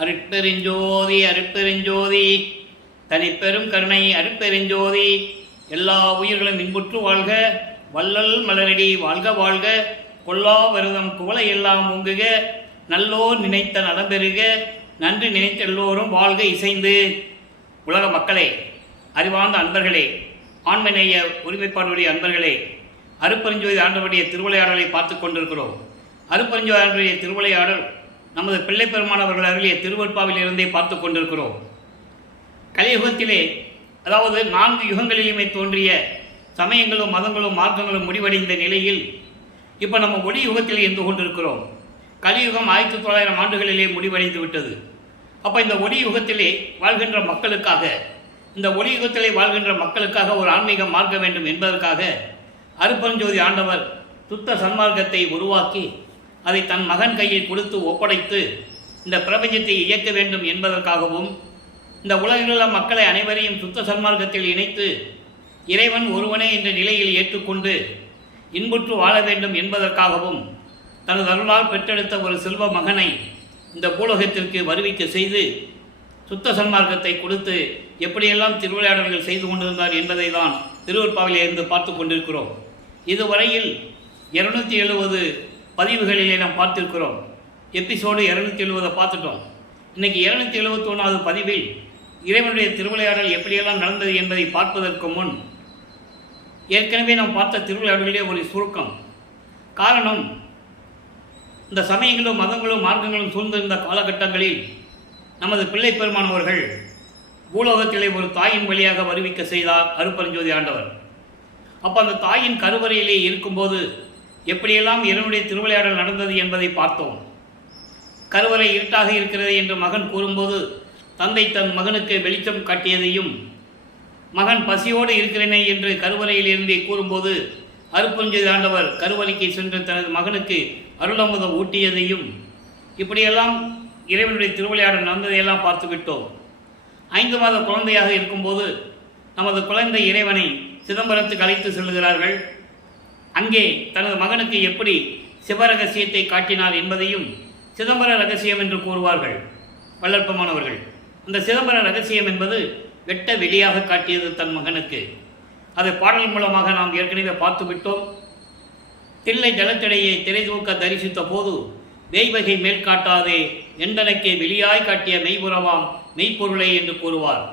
அருட்பெருஞ்சோதி அருட்பெருஞ்சோதி தனிப்பெரும் கருணை அருட்பெருஞ்சோதி. எல்லா உயிர்களும் இன்புற்று வாழ்க, வள்ளல் மலரடி வாழ்க வாழ்க, கொல்லா வருதம் குவளை எல்லாம் ஓங்குக, நல்லோர் நினைத்த நலம்பெறுக, நன்றி நினைத்த எல்லோரும் வாழ்க இசைந்து. உலக மக்களே, அறிவார்ந்த அன்பர்களே, ஆண்மநேய ஒருமைப்பாடுடைய அன்பர்களே, அருட்பெருஞ்சோதி ஆண்டவருடைய திருவிளையாடலை பார்த்து கொண்டிருக்கிறோம். அருட்பெருஞ்சோதி ஆண்டவருடைய திருவிளையாடல் நமது பிள்ளை பெருமானவர்கள் அருளிய திருவற்பாவில் இருந்தே பார்த்து கொண்டிருக்கிறோம். கலியுகத்திலே, அதாவது 4 யுகங்களிலுமே தோன்றிய சமயங்களும் மதங்களும் மார்க்கங்களும் முடிவடைந்த நிலையில் இப்போ நம்ம ஒளி யுகத்தில் இருந்து கொண்டிருக்கிறோம். கலியுகம் 1900 ஆண்டுகளிலே முடிவடைந்து விட்டது. அப்போ இந்த ஒளி யுகத்திலே வாழ்கின்ற மக்களுக்காக, இந்த ஒளி யுகத்திலே வாழ்கின்ற மக்களுக்காக ஒரு ஆன்மீகம் மார்க்க வேண்டும் என்பதற்காக அருட்பெருஞ்சோதி ஆண்டவர் சுத்த சன்மார்க்கத்தை உருவாக்கி அதை தன் மகன் கையில் கொடுத்து ஒப்படைத்து இந்த பிரபஞ்சத்தை இயக்க வேண்டும் என்பதற்காகவும், இந்த உலகிலுள்ள மக்களை அனைவரையும் சுத்த சன்மார்க்கத்தில் இணைத்து இறைவன் ஒருவனே என்ற நிலையில் ஏற்றுக்கொண்டு இன்புற்று வாழ வேண்டும் என்பதற்காகவும் தனது அருளால் பெற்றெடுத்த ஒரு செல்வ மகனை இந்த பூலோகத்திற்கு வருவிக்க செய்து சுத்த சன்மார்க்கத்தை கொடுத்து எப்படியெல்லாம் திருவிளையாடல்கள் செய்து கொண்டிருந்தார் என்பதை தான் திருவற்பாவிலே இருந்து பார்த்து கொண்டிருக்கிறோம். இதுவரையில் 270 பதிவுகளிலே நாம் பார்த்திருக்கிறோம். எபிசோடு 270 பார்த்துட்டோம். இன்றைக்கி 271வது பதிவில் இறைவனுடைய திருவிளையாடல் எப்படியெல்லாம் நடந்தது என்பதை பார்ப்பதற்கு முன் ஏற்கனவே நாம் பார்த்த திருவிளையாடலே ஒரு சுருக்கம். காரணம், இந்த சமயங்களும் மதங்களும் மார்க்கங்களும் சூழ்ந்திருந்த காலகட்டங்களில் நமது பிள்ளை பெருமானவர்கள் பூலோகத்திலே ஒரு தாயின் வழியாக வருவிக்க செய்தார் அருட்பெருஞ்சோதி ஆண்டவர். அப்போ அந்த தாயின் கருவறையிலே இருக்கும்போது எப்படியெல்லாம் இறைவனுடைய திருவிளையாடல் நடந்தது என்பதை பார்த்தோம். கருவறை இருட்டாக இருக்கிறது என்று மகன் கூறும்போது தந்தை தன் மகனுக்கு வெளிச்சம் காட்டியதையும், மகன் பசியோடு இருக்கிறேனே என்று கருவறையில் இருந்தே கூறும்போது அருட்பெருஞ்சோதி ஆண்டவர் கருவறைக்கு சென்று தனது மகனுக்கு அருளமுதம் ஊட்டியதையும், இப்படியெல்லாம் இறைவனுடைய திருவிளையாடல் நடந்ததையெல்லாம் பார்த்து விட்டோம். 5 மாத குழந்தையாக இருக்கும்போது நமது குழந்தை இறைவனை சிதம்பரத்துக்கு அழைத்து செல்கிறார்கள். அங்கே தனது மகனுக்கு எப்படி சிவரகசியத்தை காட்டினார் என்பதையும் சிதம்பர ரகசியம் என்று கூறுவார்கள் வள்ளற்பமானவர்கள். அந்த சிதம்பர ரகசியம் என்பது வெட்ட வெளியாக காட்டியது தன் மகனுக்கு. அதை பாடல் மூலமாக நாம் ஏற்கனவே பார்த்து விட்டோம். தில்லை ஜலத்தடையை திரை தூக்க தரிசித்த போது வேய்வகை மேல் காட்டாதே எண்டனக்கே வெளியாய் காட்டிய மெய்புறவாம் மெய்ப்பொருளை என்று கூறுவார்.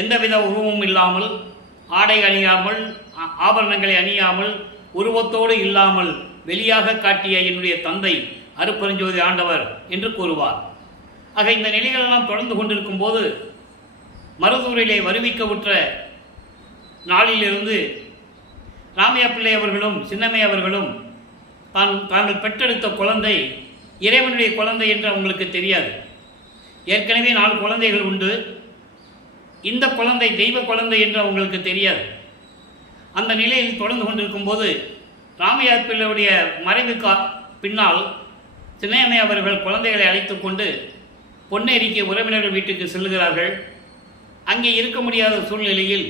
எந்தவித உருவமும் இல்லாமல், ஆடை அணியாமல், ஆபரணங்களை அணியாமல், உருவத்தோடு இல்லாமல் வெளியாக காட்டிய என்னுடைய தந்தை அருட்பெருஞ்சோதி ஆண்டவர் என்று கூறுவார். ஆக இந்த நிலைகளெல்லாம் தொடர்ந்து கொண்டிருக்கும் போது மருதூரிலே வருவிக்கவுற்ற நாளிலிருந்து ராமையா பிள்ளை அவர்களும் சின்னம்மை அவர்களும் தாங்கள் பெற்றெடுத்த குழந்தை இறைவனுடைய குழந்தை என்று அவங்களுக்கு தெரியாது. ஏற்கனவே 4 குழந்தைகள் உண்டு. இந்த குழந்தை தெய்வ குழந்தை என்று அவங்களுக்கு தெரியாது. அந்த நிலையில் தொடர்ந்து கொண்டிருக்கும் போது ராமையா பிள்ளையுடைய மறைவுக்கு பின்னால் சின்னையம்மை அவர்கள் குழந்தைகளை அழைத்து கொண்டு பொன்னேரிக்கு உறவினர்கள் வீட்டுக்கு செல்கிறார்கள். அங்கே இருக்க முடியாத சூழ்நிலையில்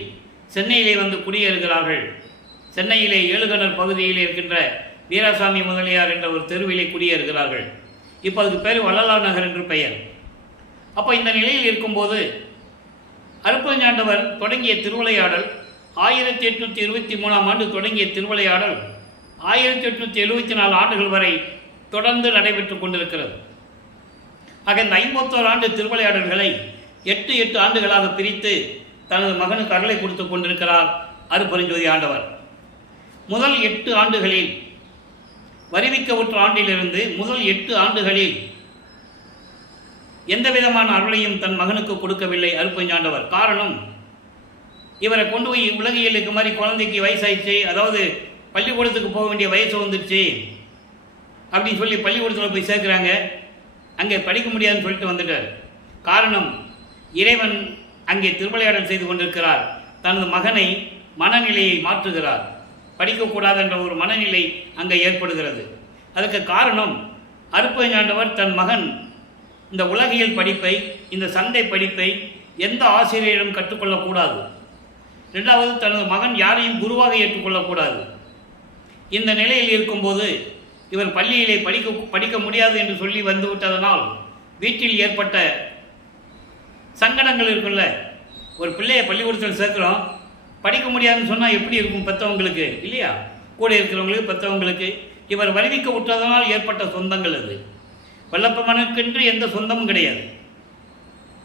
சென்னையிலே வந்து குடியேறுகிறார்கள். சென்னையிலே 7 கிணறு பகுதியில் இருக்கின்ற வீராசாமி முதலியார் என்ற ஒரு தெருவிலே குடியேறுகிறார்கள். இப்போ அதுக்கு பேர் வள்ளலார் நகர் என்று பெயர். அப்போ இந்த நிலையில் இருக்கும்போது அருட்பெருஞ்சாண்டவர் தொடங்கிய திருவிளையாடல் 1823ஆம் ஆண்டு தொடங்கிய திருவிளையாடல் 1874 ஆண்டுகள் வரை தொடர்ந்து நடைபெற்று கொண்டிருக்கிறது. ஆக இந்த 51 ஆண்டு திருவிளையாடல்களை 8 ஆண்டுகளாக பிரித்து தனது மகனுக்கு அருளை கொடுத்து கொண்டிருக்கிறார் அருட்பெருஞ்சோதி ஆண்டவர். முதல் 8 ஆண்டுகளில், வருவிக்கவுற்ற ஆண்டிலிருந்து முதல் 8 ஆண்டுகளில் எந்த விதமான அருளையும் தன் மகனுக்கு கொடுக்கவில்லை அருட்பெருஞ்சாண்டவர். காரணம், இவரை கொண்டு போய் உலகியலுக்கு மாதிரி குழந்தைக்கு வயசாயிடுச்சு, அதாவது பள்ளிக்கூடத்துக்கு போக வேண்டிய வயசு வந்துடுச்சு அப்படின்னு சொல்லி பள்ளிக்கூடத்தில் போய் சேர்க்குறாங்க. அங்கே படிக்க முடியாதுன்னு சொல்லிட்டு வந்துட்டார். காரணம், இறைவன் அங்கே திருவிளையாடல் செய்து கொண்டிருக்கிறார். தனது மகனை மனநிலையை மாற்றுகிறார். படிக்கக்கூடாது என்ற ஒரு மனநிலை அங்கே ஏற்படுகிறது. அதுக்கு காரணம், அருட்பெருஞ்சாண்டவர் தன் மகன் இந்த உலகியல் படிப்பை, இந்த சந்தை படிப்பை எந்த ஆசிரியரிடம் கற்றுக்கொள்ளக்கூடாது. 2வது, தனது மகன் யாரையும் குருவாக ஏற்றுக்கொள்ளக்கூடாது. இந்த நிலையில் இருக்கும்போது இவர் பள்ளியிலே படிக்க முடியாது என்று சொல்லி வந்துவிட்டதனால் வீட்டில் ஏற்பட்ட சங்கடங்கள் இருக்குல்ல. ஒரு பிள்ளையை பள்ளிக்கூடத்தில் சேர்க்குறோம், படிக்க முடியாதுன்னு சொன்னால் எப்படி இருக்கும் பெற்றவங்களுக்கு இல்லையா? கூட இருக்கிறவங்களுக்கு பெற்றவங்களுக்கு. இவர் வருவிக்க விட்டதனால் ஏற்பட்ட சொந்தங்கள் அது. வல்லப்பமனுக்கென்று எந்த சொந்தமும் கிடையாது.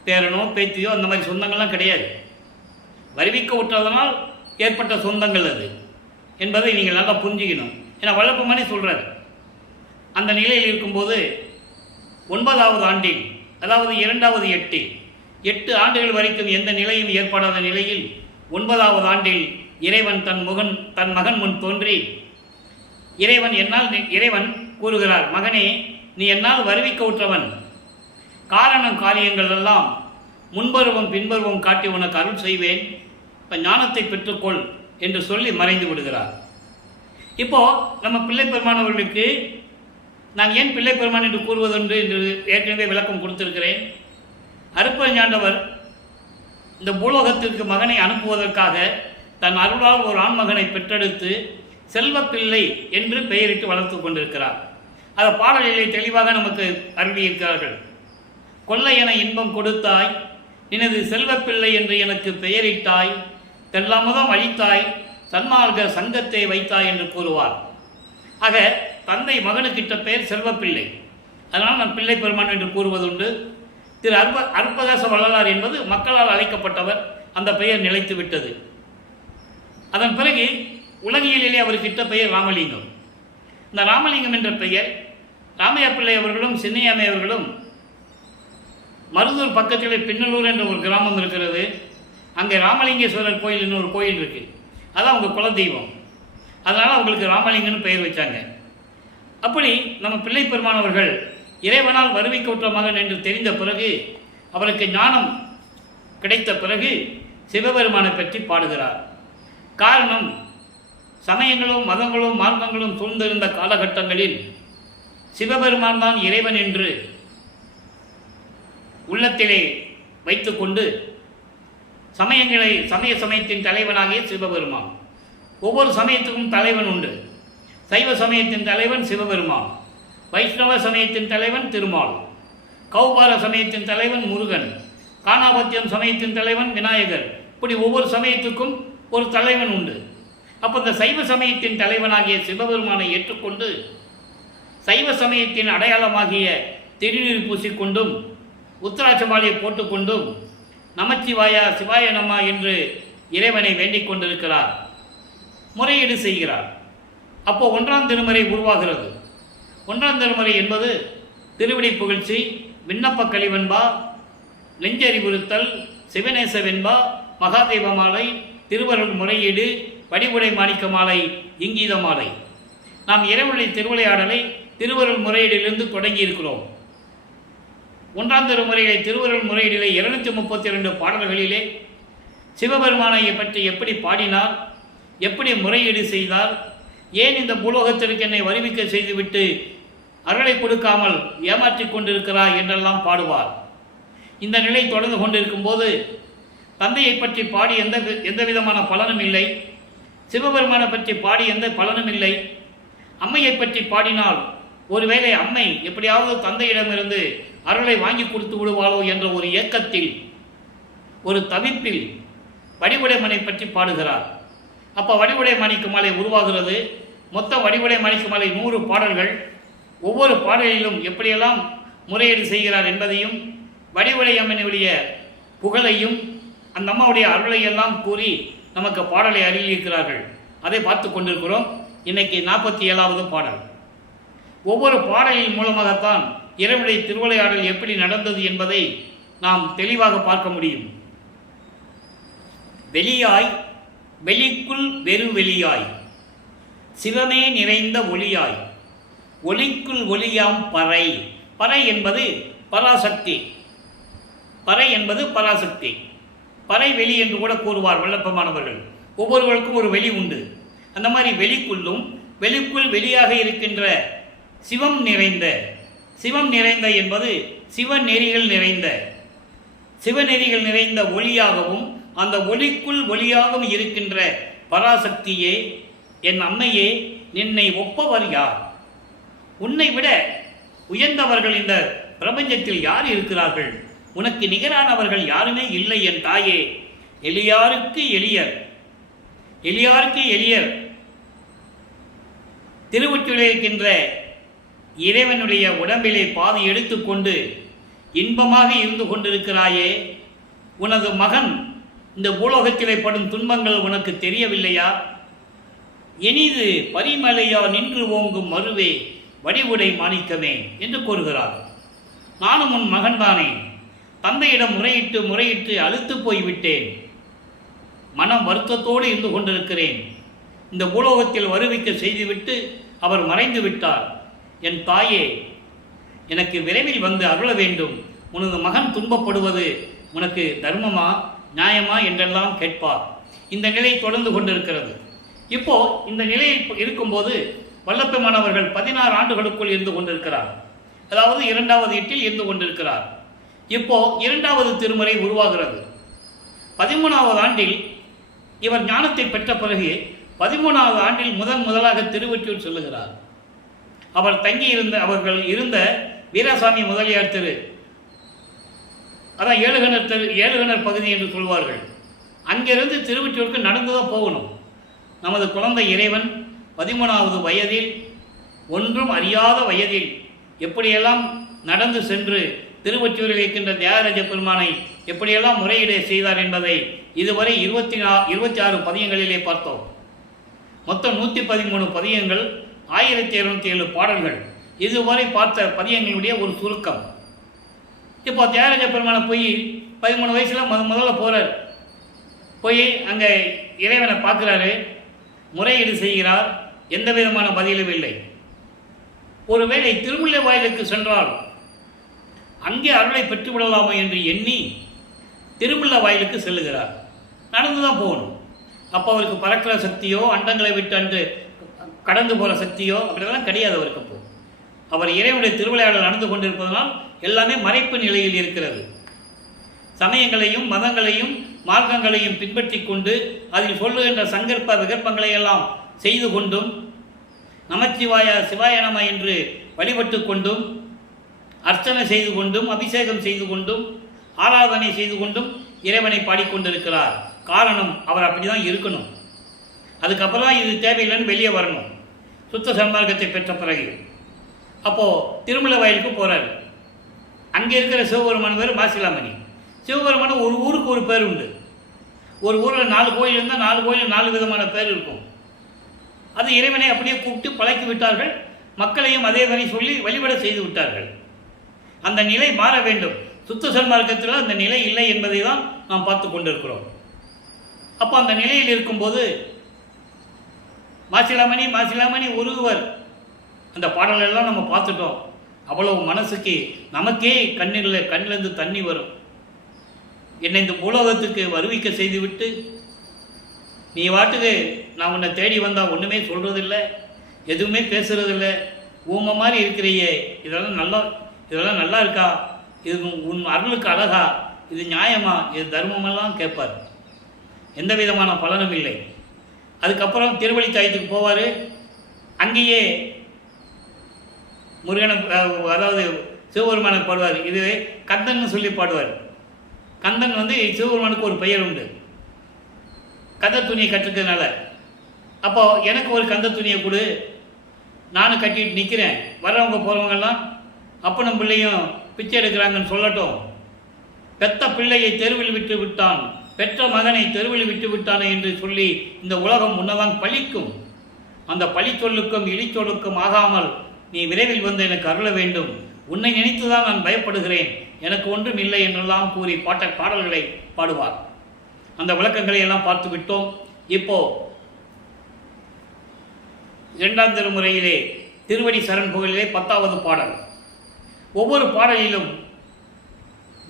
பேரனோ பேத்தியோ அந்த மாதிரி சொந்தங்கள்லாம் கிடையாது. வருவிக்க விட்டதனால் ஏற்பட்ட சொந்தங்கள் அது என்பதை நீங்கள் நல்லா புரிஞ்சுக்கணும். ஏன்னா வல்லப்பமனே சொல்கிறார். அந்த நிலையில் இருக்கும்போது 9வது ஆண்டில், அதாவது 2வது 8 ஆண்டுகள் வரைக்கும் எந்த நிலையும் ஏற்படாத நிலையில் 9வது ஆண்டில் இறைவன் தன் மகன் முன் தோன்றி இறைவன் கூறுகிறார், மகனே, நீ என்னால் வருவிக்க உற்றவன். காரணம் காரியங்கள் எல்லாம் முன்பருவம் பின்பருவம் காட்டி உனக்கு அருள் செய்வேன். இப்போ ஞானத்தை பெற்றுக்கொள் என்று சொல்லி மறைந்து விடுகிறார். இப்போது நம்ம பிள்ளை பெருமானவர்களுக்கு நான் ஏன் பிள்ளை பெருமான் என்று கூறுவதுண்டு என்று ஏற்கனவே விளக்கம் கொடுத்திருக்கிறேன். அருட்பெருஞ்சாண்டவர் இந்த பூலோகத்திற்கு மகனை அனுப்புவதற்காக தன் அருளால் ஒரு ஆண்மகனை பெற்றெடுத்து செல்வப்பிள்ளை என்று பெயரிட்டு வளர்த்து கொண்டிருக்கிறார். அதை பாடலிலே தெளிவாக நமக்கு அருளியிருக்கிறார்கள். கொள்ளை என இன்பம் கொடுத்தாய், நினது செல்வப்பிள்ளை என்று எனக்கு பெயரிட்டாய், தெல்லாமுதம் அழித்தாய், சன்மார்க்க சங்கத்தை வைத்தாய் என்று கூறுவார். ஆக தந்தை மகனுக்கிட்ட பெயர் செல்வப்பிள்ளை. அதனால் நான் பிள்ளை பெருமான் என்று கூறுவதுண்டு. திரு அருட்பதாச வள்ளலார் என்பது மக்களால் அழைக்கப்பட்டவர். அந்த பெயர் நிலைத்து விட்டது. அதன் பிறகு உலகியலிலே அவருக்கிட்ட பெயர் ராமலிங்கம். இந்த ராமலிங்கம் என்ற பெயர் ராமையா பிள்ளை அவர்களும் சின்னையாமை அவர்களும் மருதூர் பக்கத்திலே பின்னலூர் என்ற ஒரு கிராமம் இருக்கிறது. அங்கே ராமலிங்கேஸ்வரர் கோயில் இன்னொரு கோயில் இருக்குது. அதான் அவங்க குலதெய்வம். அதனால் அவங்களுக்கு ராமலிங்கன்னு பெயர் வச்சாங்க. அப்படி நம்ம பிள்ளை பெருமானவர்கள் இறைவனால் வருவிக்கவுற்ற மகன் என்று தெரிந்த பிறகு, அவருக்கு ஞானம் கிடைத்த பிறகு சிவபெருமானை பற்றி பாடுகிறார். காரணம், சமயங்களும் மதங்களும் மார்க்கங்களும் சூழ்ந்திருந்த காலகட்டங்களில் சிவபெருமான் தான் இறைவன் என்று உள்ளத்திலே வைத்துக்கொண்டு சமயத்தின் தலைவனாகிய சிவபெருமான். ஒவ்வொரு சமயத்துக்கும் தலைவன் உண்டு. சைவ சமயத்தின் தலைவன் சிவபெருமான், வைஷ்ணவ சமயத்தின் தலைவன் திருமால், கௌபார சமயத்தின் தலைவன் முருகன், காணாபத்தியம் சமயத்தின் தலைவன் விநாயகர். இப்படி ஒவ்வொரு சமயத்துக்கும் ஒரு தலைவன் உண்டு. அப்போ இந்த சைவ சமயத்தின் தலைவனாகிய சிவபெருமானை ஏற்றுக்கொண்டு சைவ சமயத்தின் அடையாளமாகிய திருநீர் பூசிக்கொண்டும் உத்தராட்ச மாலையை போட்டுக்கொண்டும் நமச்சிவாயா சிவாய நம என்று இறைவனை வேண்டிக் கொண்டிருக்கிறார், முறையீடு செய்கிறார். அப்போ 1ஆம் திருமுறை உருவாகிறது. 1ஆம் திருமுறை என்பது திருவிடை புகழ்ச்சி, விண்ணப்ப கலிவெண்பா, நெஞ்சறிவுறுத்தல், சிவநேச வெண்பா, மகாதேவ மாலை, திருவருள் முறையீடு, வடிவுடை மாணிக்க மாலை, இங்கீத மாலை. நாம் இறைவனுடைய திருவிளையாடலை திருவருள் முறையீடிலிருந்து தொடங்கி இருக்கிறோம். 1ஆம் திருமுறையிலே திருவருள் முறையீடிலே 232 பாடல்களிலே சிவபெருமானை பற்றி எப்படி பாடினார், எப்படி முறையீடு செய்தார், ஏன் இந்த பூலோகத்திற்கு என்னை வருவிக்க செய்துவிட்டு அருளை கொடுக்காமல் ஏமாற்றி கொண்டிருக்கிறார் என்றெல்லாம் பாடுவார். இந்த நிலை தொடர்ந்து கொண்டிருக்கும் போது தந்தையை பற்றி பாடி எந்த விதமான பலனும் இல்லை, சிவபெருமானை பற்றி பாடி எந்த பலனும் இல்லை. அம்மையை பற்றி பாடினால் ஒருவேளை அம்மை எப்படியாவது தந்தையிடமிருந்து அருளை வாங்கி கொடுத்து விடுவாளோ என்ற ஒரு ஏக்கத்தில், ஒரு தவிப்பில் வடிவுடைமனை பற்றி பாடுகிறார். அப்போ வடிவுடை மாணிக்க மாலை உருவாகிறது. மொத்தம் வடிவுடை மாணிக்க மாலை 100 பாடல்கள். ஒவ்வொரு பாடலிலும் எப்படியெல்லாம் முறையீடு செய்கிறார் என்பதையும், வடிவுடை அம்மனுடைய புகழையும் அந்த அம்மாவுடைய அருளையெல்லாம் கூறி நமக்கு பாடலை அறிவிக்கிறார்கள். அதை பார்த்து கொண்டிருக்கிறோம். இன்னைக்கு 47வது பாடல். ஒவ்வொரு பாடலின் மூலமாகத்தான் இறைவனுடைய திருவிளையாடல் எப்படி நடந்தது என்பதை நாம் தெளிவாக பார்க்க முடியும். வெளியாய் வெளிக்குள் வெறு வெளியாய், சிவமே நிறைந்த ஒளியாய், ஒளிக்குள் ஒளியாம் பறை. பறை என்பது பராசக்தி. பறை என்பது பராசக்தி. பறை வெளி என்று கூட கூறுவார் வல்லப்பமானவர்கள். ஒவ்வொருவருக்கும் ஒரு வெளி உண்டு. அந்த மாதிரி வெளிக்குள்ளும் வெளிக்குள் வெளியாக இருக்கின்ற சிவம் நிறைந்த, சிவம் நிறைந்த என்பது சிவநெறிகள் நிறைந்த, சிவநெறிகள் நிறைந்த ஒளியாகவும் அந்த ஒளிக்குள் ஒளியாகவும் இருக்கின்ற பராசக்தியே, என் அம்மையே, நின்னை ஒப்பவர் யார்? உன்னை விட உயர்ந்தவர்கள் இந்த பிரபஞ்சத்தில் யார் இருக்கிறார்கள்? உனக்கு நிகரானவர்கள் யாருமே இல்லை என் தாயே. எளியாருக்கு எளியர், எளியாருக்கு எளியர். திருவொற்றியூரில் இருக்கின்ற இறைவனுடைய உடம்பிலே பாதி எடுத்துக்கொண்டு இன்பமாக இருந்து கொண்டிருக்கிறாயே, உனது மகன் இந்த பூலோகத்திலே படும் துன்பங்கள் உனக்கு தெரியவில்லையா? இனிது பரிமலையா நின்று ஓங்கும் மருவே வடிவுடை மாணிக்கமே என்று கூறுகிறார். நானும் உன் மகன்தானே. தந்தையிடம் முறையிட்டு அழுத்து போய்விட்டேன். மனம் வருத்தத்தோடு இருந்து கொண்டிருக்கிறேன். இந்த பூலோகத்தில் வருவிக்க செய்துவிட்டு அவர் மறைந்து விட்டார். என் தாயே, எனக்கு விரைவில் வந்து அருள வேண்டும். உனது மகன் துன்பப்படுவது உனக்கு தர்மமா நியாயமா என்றெல்லாம் கேட்பார். இந்த நிலை தொடர்ந்து கொண்டிருக்கிறது. இப்போ இந்த நிலையில் இருக்கும்போது வல்லப்பெருமானவர்கள் 16 ஆண்டுகளுக்குள் இருந்து கொண்டிருக்கிறார். அதாவது 2வது எட்டில் இருந்து கொண்டிருக்கிறார். இப்போ 2வது திருமுறை உருவாகிறது. 13வது ஆண்டில் இவர் ஞானத்தை பெற்ற பிறகு 13வது ஆண்டில் முதலாக திருவொற்றியூர் சொல்லுகிறார். அவர்கள் இருந்த வீராசாமி முதலியார் தெரு, அதான் ஏழுகிணர் பகுதி என்று சொல்வார்கள். அங்கிருந்து திருவொற்றியூருக்கு நடந்துதான் போகணும். நமது குழந்தை இறைவன் 13வது வயதில், ஒன்றும் அறியாத வயதில் எப்படியெல்லாம் நடந்து சென்று திருவொற்றியூரில் இருக்கின்ற தியாகராஜ பெருமானை எப்படியெல்லாம் முறையீடு செய்தார் என்பதை இதுவரை 26 பதியங்களிலே பார்த்தோம். மொத்தம் 113 பதியங்கள், 1207 பாடல்கள். இதுவரை பார்த்த பதியங்களுடைய ஒரு சுருக்கம். இப்போ தியாகராஜ பெருமானை போய் 13 வயசில் முதல்ல போகிறார். போய் அங்கே இறைவனை பார்க்குறாரு, முறையீடு செய்கிறார். எந்த விதமான பதிலும் இல்லை. ஒருவேளை திருமுல்லை வாயிலுக்கு சென்றால் அங்கே அருளை பெற்றுவிடலாமா என்று எண்ணி திருமுல்லை வாயிலுக்கு செல்லுகிறார். நடந்து தான் போகணும். அப்போ அவருக்கு பறக்கிற சக்தியோ அண்டங்களை விட்டு அன்று கடந்து போகிற சக்தியோ அப்படிலாம் கிடையாது அவருக்கு. அப்போ அவர் இறைவனுடைய திருவிளையாடல் நடந்து கொண்டிருப்பதனால் எல்லாமே மறைப்பு நிலையில் இருக்கிறது. சமயங்களையும் மதங்களையும் மார்க்கங்களையும் பின்பற்றி கொண்டு அதில் சொல்லுகின்ற சங்கற்ப விகற்பங்களை எல்லாம் செய்து கொண்டும் நமச்சிவாய சிவாய நம என்று வழிபட்டு கொண்டும் அர்ச்சனை செய்து கொண்டும் அபிஷேகம் செய்து கொண்டும் ஆராதனை செய்து கொண்டும் இறைவனை பாடிக்கொண்டிருக்கிறார். காரணம், அவர் அப்படி தான் இருக்கணும். அதுக்கப்புறம் இது தேவையில்லைன்னு வெளியே வரணும், சுத்த சன்மார்க்கத்தை பெற்ற பிறகு. அப்போது திருமலை வயலுக்கு போகிறார். அங்கே இருக்கிற சிவபெருமான் பேர் மாசிலாமணி. சிவபெருமான் ஒரு ஊருக்கு ஒரு பேர் உண்டு. ஒரு ஊரில் 4 கோயில் இருந்தால் 4 கோயில் 4 விதமான பேர் இருக்கும். அது இறைவனை அப்படியே கூப்பிட்டு பழக்கி விட்டார்கள். மக்களையும் அதே வரை சொல்லி வழிபட செய்து விட்டார்கள். அந்த நிலை மாற வேண்டும். சுத்த சன்மார்க்கத்தில் அந்த நிலை இல்லை என்பதை தான் நாம் பார்த்து கொண்டிருக்கிறோம். அப்போ அந்த நிலையில் இருக்கும்போது மாசிலாமணி ஒருவர் அந்த பாடலெல்லாம் நம்ம பார்த்துட்டோம். அவ்வளவு மனசுக்கு நமக்கே கண்ணிலிருந்து தண்ணி வரும். என்னை இந்த பூலோகத்துக்கு வருவிக்க செய்துவிட்டு நீ வாட்டுக்கு நான் உன்னை தேடி வந்தால் ஒன்றுமே சொல்கிறதில்லை, எதுவுமே பேசுகிறதில்லை, ஊமை மாதிரி இருக்கிறையே, இதெல்லாம் நல்லா இருக்கா, இது உன் அருளுக்கு அழகா, இது நியாயமா, இது தர்மமெல்லாம் கேட்பார். எந்த விதமான பலனும் இல்லை. அதுக்கப்புறம் திருவழிச்சாயத்துக்கு போவார். அங்கேயே முருகனை அதாவது சிவபெருமானை பாடுவார். இது கந்தன் சொல்லி பாடுவார். கந்தன் சிவபெருமானுக்கு ஒரு பெயர் உண்டு, கந்த துணியை கட்டுறதுனால. அப்போ எனக்கு ஒரு கந்த துணியை கொடு, நானும் கட்டிட்டு நிற்கிறேன், வர்றவங்க போகிறவங்கெல்லாம் அப்பனும் பிள்ளையும் பிச்சை எடுக்கிறாங்கன்னு சொல்லட்டும். பெத்த பிள்ளையை தெருவில் விட்டு விட்டான், பெற்ற மகனை தெருவில் விட்டு விட்டானே என்று சொல்லி இந்த உலகம் முன்னதான் பழிக்கும். அந்த பழி சொல்லுக்கும் இழிச்சொல்லுக்கும் ஆகாமல் நீ விரைவில் வந்து எனக்கு அருள வேண்டும். உன்னை நினைத்துதான் நான் பயப்படுகிறேன், எனக்கு ஒன்றும் இல்லை என்றெல்லாம் கூறி பாடல்களை பாடுவார். அந்த விளக்கங்களை எல்லாம் பார்த்து விட்டோம். இப்போ 2ஆம் திருமுறையிலே திருவடி சரண் புகழிலே 10வது பாடல். ஒவ்வொரு பாடலிலும்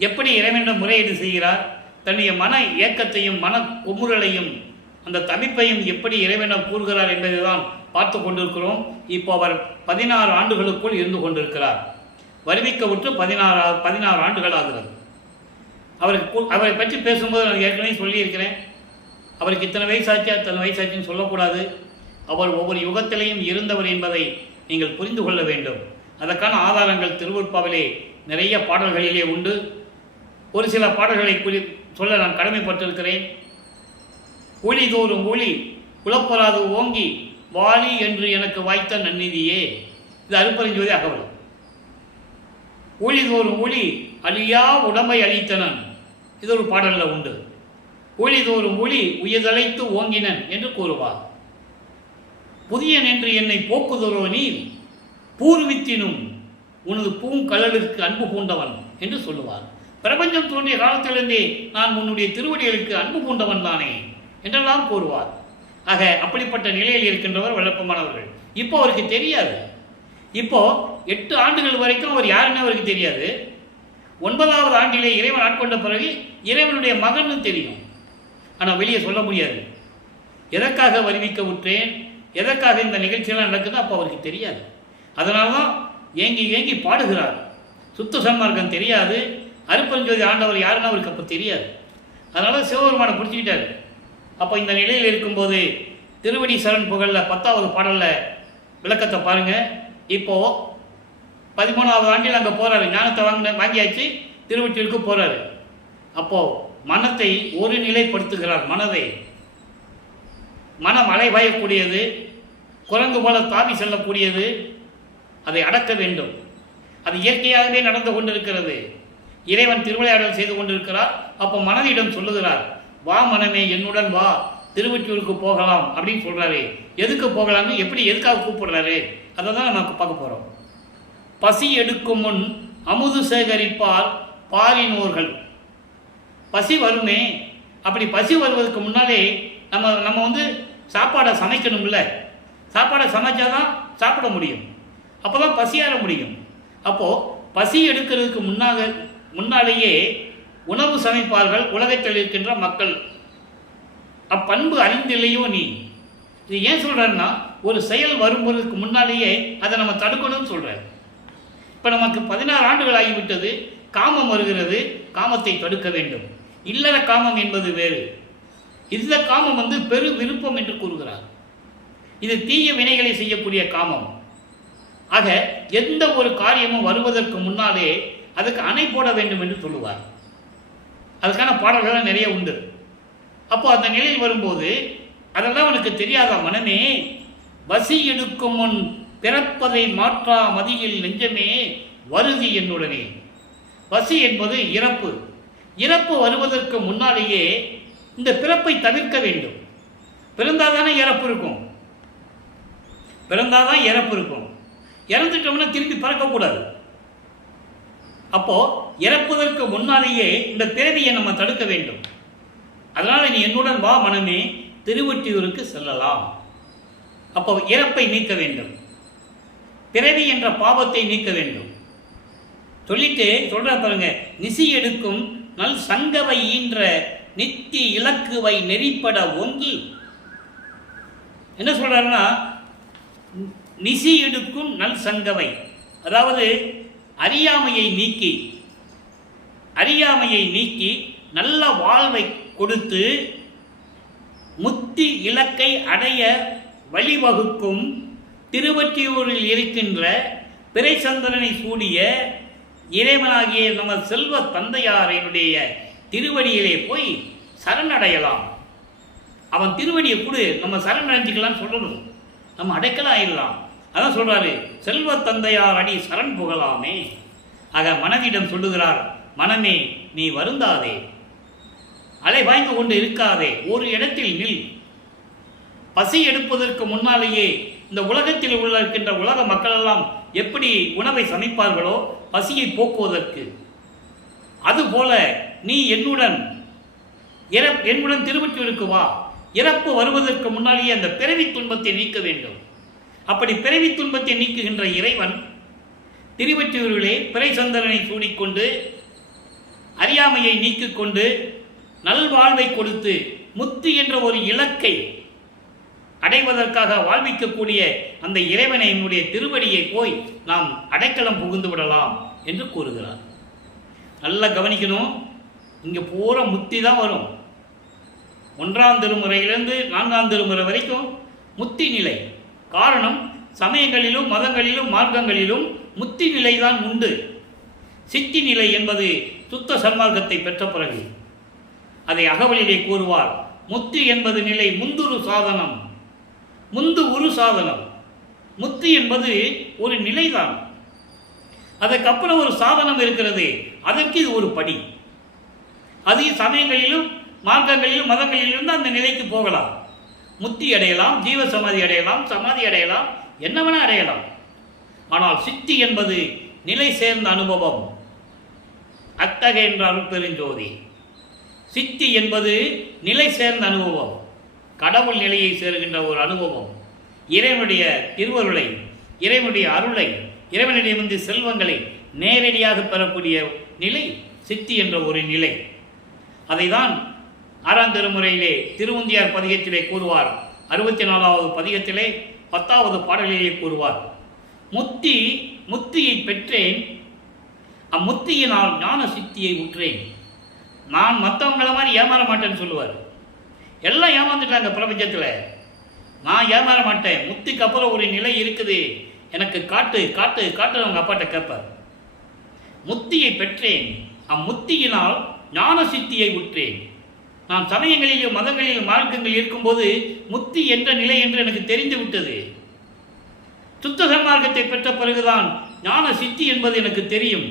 எப்படி இறைவனிடம் முறையீடு செய்கிறார், தன்னுடைய மன ஏக்கத்தையும் மன குமுறலையும் அந்த தவிப்பையும் எப்படி இறைவனிடம் கூறுகிறார் என்பதை தான் பார்த்து கொண்டிருக்கிறோம். இப்போ அவர் 16 ஆண்டுகளுக்குள் இருந்து கொண்டிருக்கிறார். வருவிக்க விட்டு 16 ஆண்டுகள் ஆகிறது. அவரை பற்றி பேசும்போது நான் ஏற்கனவே சொல்லியிருக்கிறேன், அவருக்கு இத்தனை வயசாச்சு அத்தனை வயசாச்சுன்னு சொல்லக்கூடாது. அவர் ஒவ்வொரு யுகத்திலையும் இருந்தவர் என்பதை நீங்கள் புரிந்து கொள்ள வேண்டும். அதற்கான ஆதாரங்கள் திருவருட்பாவிலே நிறைய பாடல்களிலே உண்டு. ஒரு சில பாடல்களை சொல்ல நான் கடமைப்பட்டிருக்கிறேன். ஊழிதோறும் ஊழி குலப்பராது ஓங்கி வாலி என்று எனக்கு வாய்த்த நன்னிதியே. இது அருப்பெருஞ்சோதி அகவல். ஊழிதோறும் ஊழி அழியா உடம்பை அளித்தனன், இது ஒரு பாடலில் உண்டு. ஊழிதோறும் ஊழி உயர்தழைத்து ஓங்கினன் என்று கூறுவார். புதியன் என்று என்னை போக்குதொரோ நீர் பூர்வித்தினும் உனது பூங்கழலுக்கு அன்பு பூண்டவன் என்று சொல்லுவார். பிரபஞ்சம் தோன்றிய காலத்திலிருந்தே நான் உன்னுடைய திருவடிகளுக்கு அன்பு பூண்டவன் தானே என்றெல்லாம் கூறுவார். ஆக அப்படிப்பட்ட நிலையில் இருக்கின்றவர் விளப்பமானவர்கள். இப்போ அவருக்கு தெரியாது. இப்போ 8 ஆண்டுகள் வரைக்கும் அவர் யாருன்னு அவருக்கு தெரியாது. 9வது ஆண்டிலே இறைவன் ஆட்கொண்ட பிறகு இறைவனுடைய மகன்னு தெரியும். ஆனால் வெளியே சொல்ல முடியாது. எதற்காக வருவிக்க விட்டேன், எதற்காக இந்த நிகழ்ச்சியெல்லாம் நடக்குது அப்போ அவருக்கு தெரியாது. அதனால தான் ஏங்கி ஏங்கி பாடுகிறார். சுத்த சன்மார்க்கம் தெரியாது, அருப்பெருஞ்சோதி ஆண்டவர் யாருன்னு அவருக்கு அப்போ தெரியாது. அதனால் சிவபெருமானை பிடிச்சிக்கிட்டார். அப்போ இந்த நிலையில் இருக்கும்போது திருவடி சரண் புகழில் 10வது பாடலில் விளக்கத்தை பாருங்கள். இப்போது 13வது ஆண்டில் அங்கே போகிறாரு. ஞானத்தை வாங்கியாச்சு, திருவொற்றியூருக்கு போகிறாரு. அப்போது மனத்தை ஒரு நிலைப்படுத்துகிறார். மனம் அலைபாயக்கூடியது, குரங்கு போல தாவி செல்லக்கூடியது. அதை அடக்க வேண்டும். அது இயற்கையாகவே நடந்து கொண்டிருக்கிறது. இறைவன் திருவிளையாடல் செய்து கொண்டிருக்கிறார். அப்போ மனதிடம் சொல்லுகிறார், வா மனமே என்னுடன் வா, திருவொற்றியூருக்கு போகலாம் அப்படின்னு சொல்கிறாரு. எதுக்கு போகலான்னு, எப்படி எதுக்காக கூப்பிடுறாரு, அதை தான் நம்ம பார்க்க போகிறோம். பசி எடுக்கும் முன் அமுது சேகரிப்பார் பாரினோர்கள். பசி வருமே, அப்படி பசி வருவதற்கு முன்னாலே நம்ம சாப்பாடை சமைக்கணும்ல. சாப்பாடை சமைச்சாதான் சாப்பிட முடியும், அப்போ தான் பசியாற முடியும். அப்போது பசி எடுக்கிறதுக்கு முன்னாலேயே உணவு சமைப்பார்கள் உலகத்தில் இருக்கின்ற மக்கள். அப்பண்பு அறிந்தில்லையோ நீ. இது ஏன் சொல்கிறேன்னா, ஒரு செயல் வரும்போதுக்கு முன்னாலேயே அதை நம்ம தடுக்கணும்னு சொல்கிறேன். இப்போ நமக்கு 16 ஆண்டுகள் ஆகிவிட்டது, காமம் வருகிறது, காமத்தை தடுக்க வேண்டும். இல்லற காமம் என்பது வேறு. இந்த காமம் பெரு விருப்பம் என்று கூறுகிறார். இது தீய வினைகளை செய்யக்கூடிய காமம். ஆக எந்த ஒரு காரியமும் வருவதற்கு முன்னாலே அதுக்கு அணை போட வேண்டும் என்று சொல்லுவார். அதுக்கான பாடல்கள் நிறைய உண்டு. அப்போ அந்த நிலையில் வரும்போது அதெல்லாம் உனக்கு தெரியாதா மனமே, வசி எடுக்கும் முன் பிறப்பதை மாற்றா மதியில் நெஞ்சமே வருதி என்னுடனே. வசி என்பது இறப்பு. இறப்பு வருவதற்கு முன்னாலேயே இந்த பிறப்பை தவிர்க்க வேண்டும். பிறந்தாதானே இறப்பு இருக்கும். பிறந்தாதான் இறப்பு இருக்கும். இறந்துட்டோம்னா திரும்பி பறக்கக்கூடாது. அப்போ இறப்பதற்கு முன்னாலேயே இந்த பிறவியை நம்ம தடுக்க வேண்டும். அதனால் நீ என்னுடன் வா மனமே, திருவொற்றியூருக்கு செல்லலாம். அப்போ இறப்பை நீக்க வேண்டும், பிறவி என்ற பாவத்தை நீக்க வேண்டும். சொல்லிட்டு சொல்ற பாருங்க, நிசி எடுக்கும் நல் சங்கவை ஈன்ற நித்தி இலக்குவை நெறிப்பட ஓங்கி. என்ன சொல்றாருன்னா, நிசி எடுக்கும் நல் சங்கவை, அதாவது அறியாமையை நீக்கி நல்ல வாழ்வை கொடுத்து முத்தி இலக்கை அடைய வழிவகுக்கும் திருவொற்றியூரில் இருக்கின்ற பிறைச்சந்திரனை சூடிய இறைவனாகிய நம்ம செல்வ தந்தையாரையுடைய திருவடியிலே போய் சரணடையலாம். அவன் திருவடியை கொடு, நம்ம சரணடைஞ்சிக்கலாம்னு சொல்லணும், நம்ம அடைக்கலாம் ஆயிடலாம். அதான் சொல்றாரு, செல்வ தந்தையார் அடி சரண் புகழாமே. ஆக மனதிடம் சொல்லுகிறார், மனமே நீ வருந்தாதே, அலைபாய்ந்து கொண்டு இருக்காதே, ஒரு இடத்தில் நில். பசி எடுப்பதற்கு முன்னாலேயே இந்த உலகத்தில் இருக்கின்ற உலக மக்கள் எல்லாம் எப்படி உணவை சமைப்பார்களோ பசியை போக்குவதற்கு, அதுபோல நீ என்னுடன் திருவொற்றியூருக்கு வா. இறப்பு வருவதற்கு முன்னாலேயே அந்த பிறவி துன்பத்தை நீக்க வேண்டும். அப்படி பிறவி துன்பத்தை நீக்குகின்ற இறைவன் திருவொற்றியூரிலே பிறைச்சந்திரனை சூடிக்கொண்டு அறியாமையை நீக்கிக்கொண்டு நல்வாழ்வை கொடுத்து முத்தி என்ற ஒரு இலக்கை அடைவதற்காக வாழ்விக்கக்கூடிய அந்த இறைவனை என்னுடைய திருவடியை போய் நாம் அடைக்கலம் புகுந்து விடலாம் என்று கூறுகிறார். நல்லா கவனிக்கணும், இங்கே பூரா முத்தி தான் வரும். 1ஆம் திருமுறையிலிருந்து 4ஆம் திருமுறை வரைக்கும் முத்தி நிலை. காரணம், சமயங்களிலும் மதங்களிலும் மார்க்கங்களிலும் முத்தி நிலை தான் உண்டு. சித்தி நிலை என்பது சுத்த சன்மார்க்கத்தை பெற்ற பிறகு. அதை அகவலிலே கூறுவார். முத்தி என்பது நிலை முந்துரு சாதனம், முந்து உரு சாதனம். முத்தி என்பது ஒரு நிலைதான், அதுக்கப்புறம் ஒரு சாதனம் இருக்கிறது, அதற்கு இது ஒரு படி. அது சமயங்களிலும் மார்க்கங்களிலும் மதங்களிலும் அந்த நிலைக்கு போகலாம். முத்தி அடையலாம், ஜீவ சமாதி அடையலாம், சமாதி அடையலாம், என்னவென அடையலாம். ஆனால் சித்தி என்பது நிலை சேர்ந்த அனுபவம். அத்தகைய என்ற அருட்பெருஞ்சோதி. சித்தி என்பது நிலை சேர்ந்த அனுபவம், கடவுள் நிலையை சேர்கின்ற ஒரு அனுபவம். இறைவனுடைய திருவருளை, இறைவனுடைய அருளை, இறைவனிடமிருந்து செல்வங்களை நேரடியாக பெறக்கூடிய நிலை சித்தி என்ற ஒரு நிலை. அதைதான் 6ஆம் திருமுறையிலே திருவுந்தியார் பதிகத்திலே கூறுவார். 64வது பதிகத்திலே 10வது பாடலிலே கூறுவார். முத்தியை பெற்றேன், அம்முத்தியினால் ஞான சித்தியை உற்றேன். நான் மற்றவங்கள மாதிரி ஏமாற மாட்டேன்னு சொல்லுவார். எல்லாம் ஏமாந்துட்டாங்க பிரபஞ்சத்தில், நான் ஏமாற மாட்டேன். முத்திக்கு அப்புறம் ஒரு நிலை இருக்குது, எனக்கு காட்டு காட்டு காட்டு அவங்க அப்பாட்ட கேட்பார். முத்தியை பெற்றேன், அம்முத்தியினால் ஞான சித்தியை உற்றேன். நான் சமயங்களிலும் மதங்களிலும் மார்க்கங்கள் இருக்கும்போது முத்தி என்ற நிலை என்று எனக்கு தெரிந்து விட்டது. சுத்த சன்மார்க்கத்தை பெற்ற பிறகுதான் ஞான சித்தி என்பது எனக்கு தெரியும்.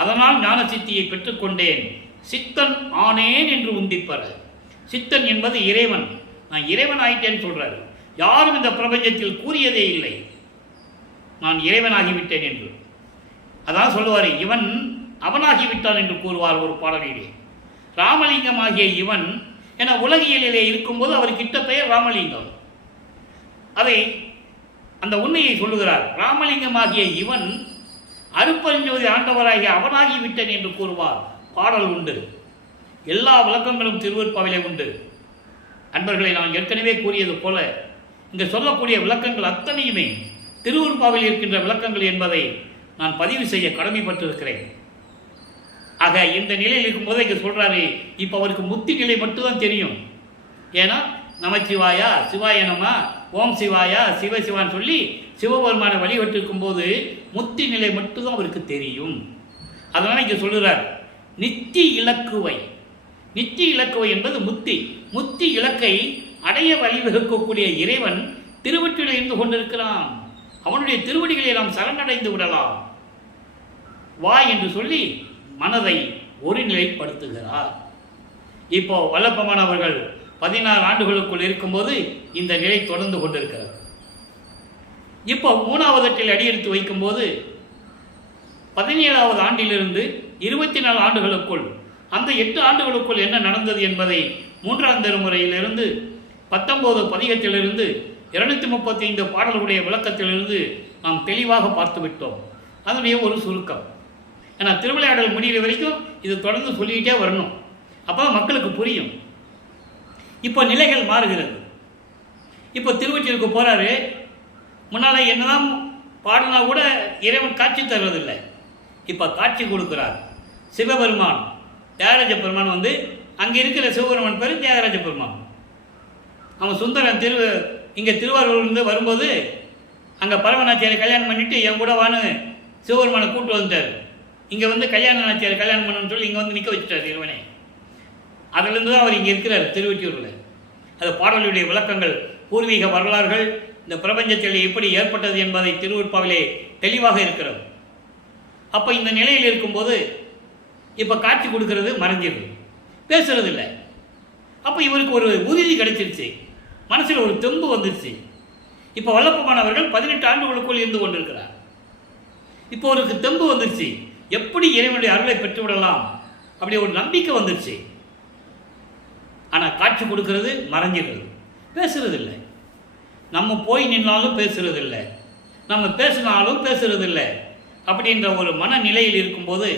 அதனால் ஞான சித்தியை பெற்றுக்கொண்டேன். சித்தன் ஆனேன் என்று உந்திப்பற. சித்தன் என்பது இறைவன். நான் இறைவன் ஆயிட்டேன்னு சொல்றாரு. யாரும் இந்த பிரபஞ்சத்தில் கூறியதே இல்லை நான் இறைவனாகிவிட்டேன் என்று. அதான் சொல்லுவார், இவன் அவனாகிவிட்டான் என்று கூறுவார் ஒரு பாடலிலே. ராமலிங்கம் ஆகிய இவன் என உலகியலிலே இருக்கும்போது அவருக்கிட்ட பெயர் ராமலிங்கம். அதை அந்த உண்மையை சொல்லுகிறார். ராமலிங்கம் ஆகிய இவன் அருட்பெருஞ்சோதி ஆண்டவராகிய அவனாகிவிட்டேன் என்று கூறுவார். பாடல் உண்டு, எல்லா விளக்கங்களும் திருவருட்பாவிலே உண்டு. அன்பர்களை நான் ஏற்கனவே கூறியது போல இங்கு சொல்லக்கூடிய விளக்கங்கள் அத்தனையுமே திருவருட்பாவில் இருக்கின்ற விளக்கங்கள் என்பதை நான் பதிவு செய்ய கடமைப்பட்டிருக்கிறேன். ஆக இந்த நிலையில் இருக்கும்போது இங்கே சொல்கிறாரு, இப்போ அவருக்கு முத்தி நிலை மட்டும்தான் தெரியும். ஏன்னா நமச்சிவாயா, சிவாய நம, ஓம் சிவாயா, சிவசிவான்னு சொல்லி சிவபெருமான வழிபட்டு இருக்கும்போது முத்தி நிலை மட்டும்தான் அவருக்கு தெரியும். அதனால் இங்கே சொல்லுகிறார், நித்தி இலக்குவை. நித்தி இலக்குவை என்பது முத்தி. முத்தி இலக்கை அடைய வழிவகுக்கக்கூடிய இறைவன் திருவற்றில் இருந்து கொண்டிருக்கிறான். அவனுடைய திருவடிகளை நாம் சரணடைந்து விடலாம் வா என்று சொல்லி மனதை ஒருநிலைப்படுத்துகிறார். இப்போ வல்லப்பமானவர்கள் 16 ஆண்டுகளுக்குள் இருக்கும்போது இந்த நிலை தொடர்ந்து கொண்டிருக்கிறது. இப்போ 3வது அடியெடுத்து வைக்கும்போது 17வது ஆண்டிலிருந்து 24 ஆண்டுகளுக்குள், அந்த 8 ஆண்டுகளுக்குள் என்ன நடந்தது என்பதை 3ஆம் திருமுறையிலிருந்து 19 பதிகத்திலிருந்து 235 பாடல்களுடைய விளக்கத்திலிருந்து நாம் தெளிவாக பார்த்து விட்டோம். அதனுடைய ஒரு சுருக்கம். ஏன்னா திருவிளையாடல் முடிகிற வரைக்கும் இது தொடர்ந்து சொல்லிக்கிட்டே வரணும், அப்போ மக்களுக்கு புரியும். இப்போ நிலைகள் மாறுகிறது. இப்போ திருவொற்றியூருக்கு போகிறாரு. முன்னால் என்னதான் பாடினா கூட இறைவன் காட்சி தருவதில்லை. இப்போ காட்சி கொடுக்குறார். சிவபெருமான், தியாகராஜ பெருமான் வந்து அங்கே இருக்கிற சிவபெருமான் பேர் தியாகராஜ பெருமான். அவன் சுந்தரன் இங்கே திருவாரூர்லேருந்து வரும்போது அங்கே பரமநாச்சியாரை கல்யாணம் பண்ணிவிட்டு என் கூட வான்னு சிவபெருமானை கூப்பிட்டு வந்துட்டார். இங்கே வந்து கல்யாண நாச்சியாரை கல்யாணம் பண்ணணும்னு சொல்லி இங்கே வந்து நிற்க வச்சுட்டார் இறைவனை. அதிலிருந்து தான் அவர் இங்கே இருக்கிறார் திருவொற்றியூரில். அது பாடலுடைய விளக்கங்கள், பூர்வீக வரலாறுகள், இந்த பிரபஞ்சத்தில் எப்படி ஏற்பட்டது என்பதை திருவருட்பாவிலே தெளிவாக இருக்கிறது. அப்போ இந்த நிலையில் இருக்கும்போது இப்போ காட்சி கொடுக்கறது மறைஞ்சிருது, பேசுறது இல்லை. அப்போ இவருக்கு ஒரு உறுதி கிடைச்சிருச்சு, மனசில் ஒரு தெம்பு வந்துருச்சு. இப்போ வல்லப்பமானவர்கள் 18 ஆண்டுகளுக்குள் இருந்து கொண்டிருக்கிறார். இப்போ அவருக்கு தெம்பு வந்துருச்சு, எப்படி இறைவனுடைய அருளை பெற்றுவிடலாம் அப்படி ஒரு நம்பிக்கை வந்துருச்சு. ஆனால் காட்சி கொடுக்கறது மறைஞ்சிடுறது, பேசுறது இல்லை. நம்ம போய் நின்னாலும் பேசுறது இல்லை, நம்ம பேசினாலும் பேசுறது இல்லை. அப்படின்ற ஒரு மனநிலையில் இருக்கும்போது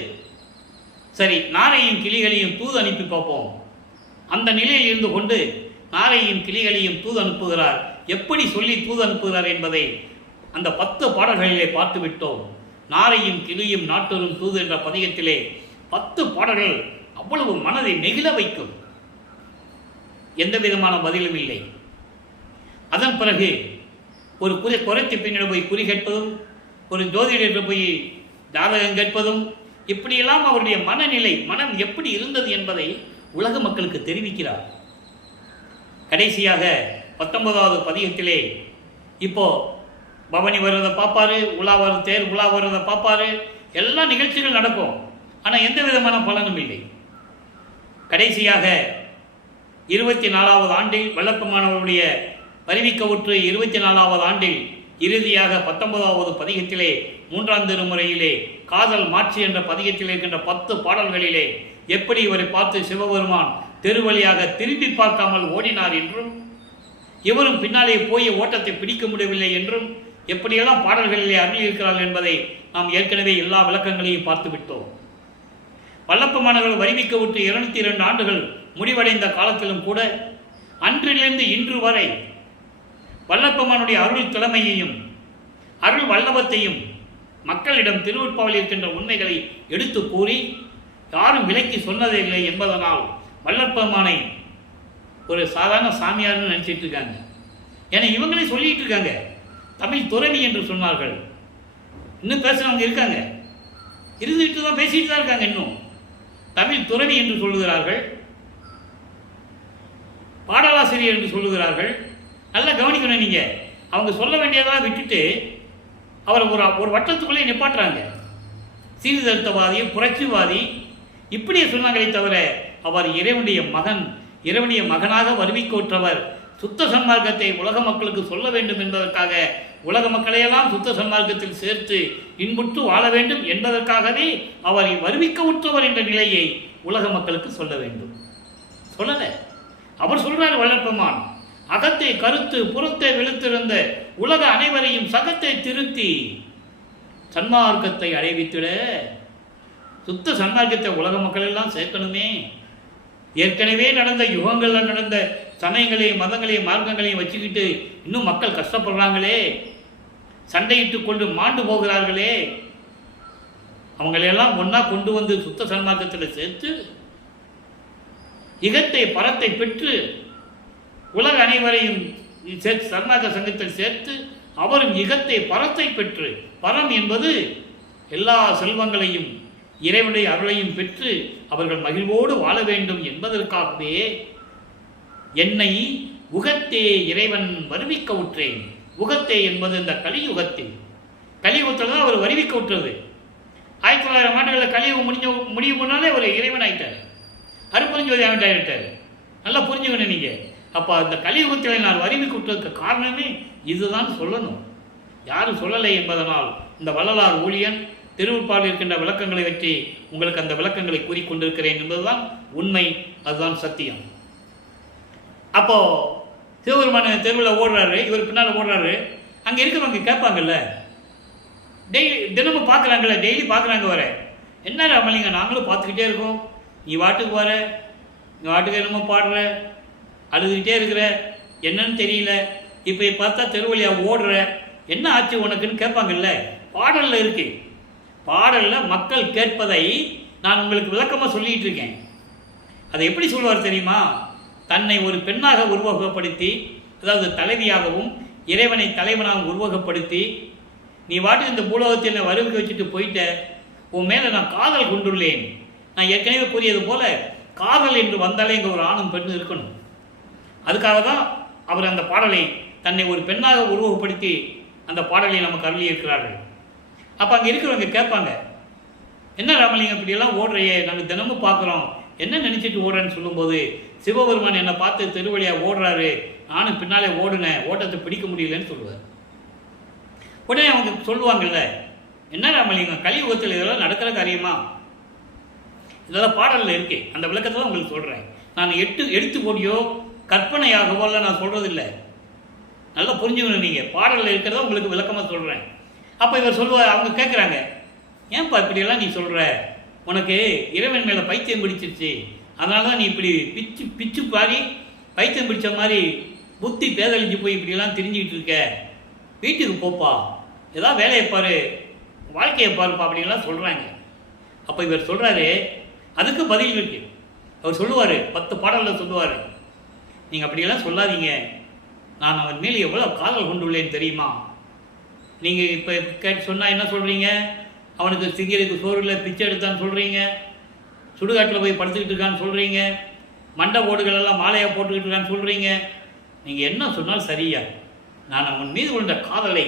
சரி, நாரையும் கிளிகளையும் தூது அனுப்பி பார்ப்போம். அந்த நிலையில் இருந்து கொண்டு நாரையும் கிளிகளையும் தூது அனுப்புகிறார். எப்படி சொல்லி தூது அனுப்புகிறார் என்பதை அந்த 10 பாடல்களிலே பார்த்து விட்டோம். நாரையும் கிளியும் நாட்டொரும் தூது என்ற பதிகத்திலே 10 பாடல்கள் அவ்வளவு மனதை நெகிழ வைக்கும். எந்த விதமான பதிலும் இல்லை. அதன் பிறகு ஒரு குறைத்து பின்னிட போய் குறி கேட்பதும், ஒரு ஜோதிடர்கிட்ட போய் ஜாதகம் கேட்பதும், இப்படியெல்லாம் அவருடைய மனம் எப்படி இருந்தது என்பதை உலக மக்களுக்கு தெரிவிக்கிறார். கடைசியாக 19வது பதிகத்திலே இப்போ பவனி வருவதை பார்ப்பாரு, தேர் உலா வருவதை பார்ப்பாரு, எல்லா நிகழ்ச்சிகள் நடக்கும். ஆனால் எந்த விதமான பலனும் இல்லை. கடைசியாக 24வது ஆண்டில் வல்லப்பெருமானவருடைய வருவிக்கவுற்று 24வது ஆண்டில் இறுதியாக 19வது பதிகத்திலே 3ஆம் திருமுறையிலே காதல் மாட்சி என்ற பதிகத்தில் இருக்கின்ற 10 பாடல்களிலே எப்படி இவரை பார்த்து சிவபெருமான் தெருவழியாக திரும்பி பார்க்காமல் ஓடினார் என்றும், இவரும் பின்னாலே போய் ஓட்டத்தை பிடிக்க முடியவில்லை என்றும் எப்படியெல்லாம் பாடல்களிலே அருளியிருக்கிறார்கள் என்பதை நாம் ஏற்கனவே எல்லா விளக்கங்களையும் பார்த்து விட்டோம். வல்லப்பெருமானவர்கள் வருவிக்கவுற்று 202 ஆண்டுகள் முடிவடைந்த காலத்திலும் கூட அன்றிலிருந்து இன்று வரை வல்லப்பெருமானுடைய அருள் திறமையையும் அருள் வல்லபத்தையும் மக்களிடம் திருவருட்பாவில் இருக்கின்ற உண்மைகளை எடுத்து கூறி யாரும் விலக்கி சொன்னதில்லை என்பதனால் வல்லப்பெருமானை ஒரு சாதாரண சாமியார்னு நினச்சிட்டு இருக்காங்க. ஏன்னா இவங்களே சொல்லிட்டு இருக்காங்க, தமிழ் துறவி என்று சொன்னார்கள். இன்னும் பேசுகிறவங்க இருக்காங்க, இருந்துகிட்டு தான் பேசிட்டு தான் இருக்காங்க. இன்னும் தமிழ் துறவி என்று சொல்லுகிறார்கள், பாடலாசிரியர் என்று சொல்லுகிறார்கள். நல்லா கவனிக்கணும். நீங்கள் அவங்க சொல்ல வேண்டியதெல்லாம் விட்டுட்டு அவரை ஒரு வட்டத்துக்குள்ளே நிப்பாட்டுறாங்க. சீர்திருத்தவாதி, புரட்சிவாதி இப்படியே சொன்னாங்களே தவிர அவர் இறைவனுடைய மகனாக வருவிக்கோற்றவர். சுத்த சன்மார்க்கத்தை உலக மக்களுக்கு சொல்ல வேண்டும் என்பதற்காக உலக மக்களையெல்லாம் சுத்த சன்மார்க்கத்தில் சேர்த்து இன்புற்று வாழ வேண்டும் என்பதற்காகவே அவரை வருவிக்க உற்றவர் என்ற நிலையை உலக மக்களுக்கு சொல்ல வேண்டும். சொல்லலை. அவர் சொல்றார், வல்லப்பெருமான் அகத்தை கருத்து புறத்தை வெளுத்திருந்த உலக அனைவரையும் சகத்தை திருத்தி சன்மார்க்கத்தை அடைவித்திட சுத்த சன்மார்க்கத்தை உலக மக்கள் எல்லாம் சேர்க்கணுமே. ஏற்கனவே நடந்த யுகங்களில் நடந்த சமயங்களையும் மதங்களையும் மார்க்கங்களையும் வச்சுக்கிட்டு இன்னும் மக்கள் கஷ்டப்படுறாங்களே, சண்டையிட்டு கொண்டு மாண்டு போகிறார்களே, அவங்களையெல்லாம் ஒன்றா கொண்டு வந்து சுத்த சன்மார்க்கத்தில் சேர்த்து இகத்தை பரத்தை பெற்று உலக அனைவரையும் சேர்த்து சன்மார்க்க சங்கத்தில் சேர்த்து அவரும் இகத்தை பரத்தை பெற்று, பரம் என்பது எல்லா செல்வங்களையும் இறைவனுடைய அருளையும் பெற்று அவர்கள் மகிழ்வோடு வாழ வேண்டும் என்பதற்காகவே என்னை உகத்தே இறைவன் வருவிக்க உற்றேன். உகத்தே என்பது இந்த கலியுகத்தில் தான் அவர் வருவிக்க உற்றது. 1900 ஆண்டுகளில் கலியுகம் முடிவு பண்ணாலே ஒரு இறைவன் ஆகிட்டார், அருப்பெருஞ்சோதி ஆகிட்டார். நல்லா புரிஞ்சுக்கணும் நீங்கள். அப்போ அந்த கலியுகத்தில் நான் வருவிக்க விட்டதுக்கு காரணமே இதுதான் சொல்லணும். யாரும் சொல்லலை என்பதனால் இந்த வள்ளலார் ஊழியன் திருவுருட்பாவில் இருக்கின்ற விளக்கங்களை வச்சு உங்களுக்கு அந்த விளக்கங்களை கூறிக்கொண்டிருக்கிறேன் என்பதுதான் உண்மை, அதுதான் சத்தியம். அப்போ சிவபெருமான தெருவில் ஓடுறாரு, இவர் பின்னால் ஓடுறாரு. அங்கே இருக்கிறவங்க கேட்பாங்கல்ல, தினமும் பார்க்குறாங்கல்ல, டெய்லி பார்க்குறாங்க. வர என்ன ராமலிங்க, நாங்களும் பார்த்துக்கிட்டே இருக்கோம், நீ வாட்டுக்கு வர, நீ வாட்டுக்கு என்னமோ பாடுற, அழுதுகிட்டே இருக்கிற, என்னன்னு தெரியல, இப்போ பார்த்தா தெருவழியாக ஓடுற, என்ன ஆச்சு உனக்குன்னு கேட்பாங்கல்ல. பாடலில் இருக்கு. பாடலில் மக்கள் கேட்பதை நான் உங்களுக்கு விளக்கமாக சொல்லிகிட்டு இருக்கேன். அதை எப்படி சொல்லுவார் தெரியுமா? தன்னை ஒரு பெண்ணாக உருவகப்படுத்தி, அதாவது தலைவியாகவும் இறைவனை தலைவனாக உருவகப்படுத்தி, நீ வாட்டி இந்த பூலோகத்தில் என்னை வருவிக்க வச்சுட்டு போயிட்ட, உன் மேலே நான் காதல் கொண்டுள்ளேன். நான் ஏற்கனவே கூறியது போல காதல் என்று வந்தாலே இங்கே ஒரு ஆணும் பெண்ணும் இருக்கணும். அதுக்காக தான் அவர் அந்த பாடலை தன்னை ஒரு பெண்ணாக உருவகப்படுத்தி அந்த பாடலை நமக்கு அருளி இருக்கிறார்கள். அப்போ அங்கே இருக்கிறவங்க கேட்பாங்க, என்ன ராமலிங்கம் இப்படியெல்லாம் ஓடுறையே, நாங்கள் தினமும் பார்க்குறோம், என்ன நினச்சிட்டு ஓடுறேன்னு சொல்லும்போது சிவபெருமான் என்னை பார்த்து தெருவழியாக ஓடுறாரு, நானும் பின்னாலே ஓடுனேன், ஓட்டத்தை பிடிக்க முடியலன்னு சொல்லுவார். உடனே அவங்க சொல்லுவாங்கல்ல, என்ன ராமலிங்கம் கலியுகத்தில் இதெல்லாம் நடக்கிற காரியமா? இதெல்லாம் பாடலில் இருக்கு. அந்த விளக்கத்தை தான் உங்களுக்கு சொல்கிறேன். நான் எடுத்து போடியோ கற்பனையாகவோ இல்லை, நான் சொல்கிறதில்லை. நல்லா புரிஞ்சுக்கணும். நீங்கள் பாடலில் இருக்கிறத உங்களுக்கு விளக்கமாக சொல்கிறேன். அப்போ இவர் சொல்லுவார், அவங்க கேட்குறாங்க, ஏன்பா இப்படியெல்லாம் நீ சொல்கிற, உனக்கு இறைவன் மேலே பைத்தியம் பிடிச்சிருச்சு, அதனால தான் நீ இப்படி பிச்சு பாரி பைத்தியம் பிடிச்ச மாதிரி புத்தி பேதழிஞ்சு போய் இப்படியெல்லாம் தெரிஞ்சுக்கிட்டு இருக்க, வீட்டுக்கு போப்பா, ஏதாவது வேலையை பாரு, வாழ்க்கையை பாருப்பா அப்படின்லாம் சொல்கிறாங்க. அப்போ இவர் சொல்கிறாரு, அதுக்கு பதில் இருக்கு. அவர் சொல்லுவார், 10 பாடலில் சொல்லுவார், நீங்கள் அப்படியெல்லாம் சொல்லாதீங்க, நான் அவன் மேலே எவ்வளோ காதல் கொண்டுள்ளேன்னு தெரியுமா? நீங்கள் இப்போ சொன்னால் என்ன சொல்கிறீங்க, அவனுக்கு திங்கிறதுக்கு சோறு இல்லை, பிச்சை எடுத்தான்னு சொல்கிறீங்க, சுடுகாட்டில் போய் படுத்துக்கிட்டு இருக்கான்னு சொல்கிறீங்க, மண்டை ஓடுகள் எல்லாம் மாலையாக போட்டுக்கிட்டு இருக்கான்னு சொல்கிறீங்க. நீங்கள் என்ன சொன்னாலும் சரியா, நான் அவன் மீது கொண்ட காதலை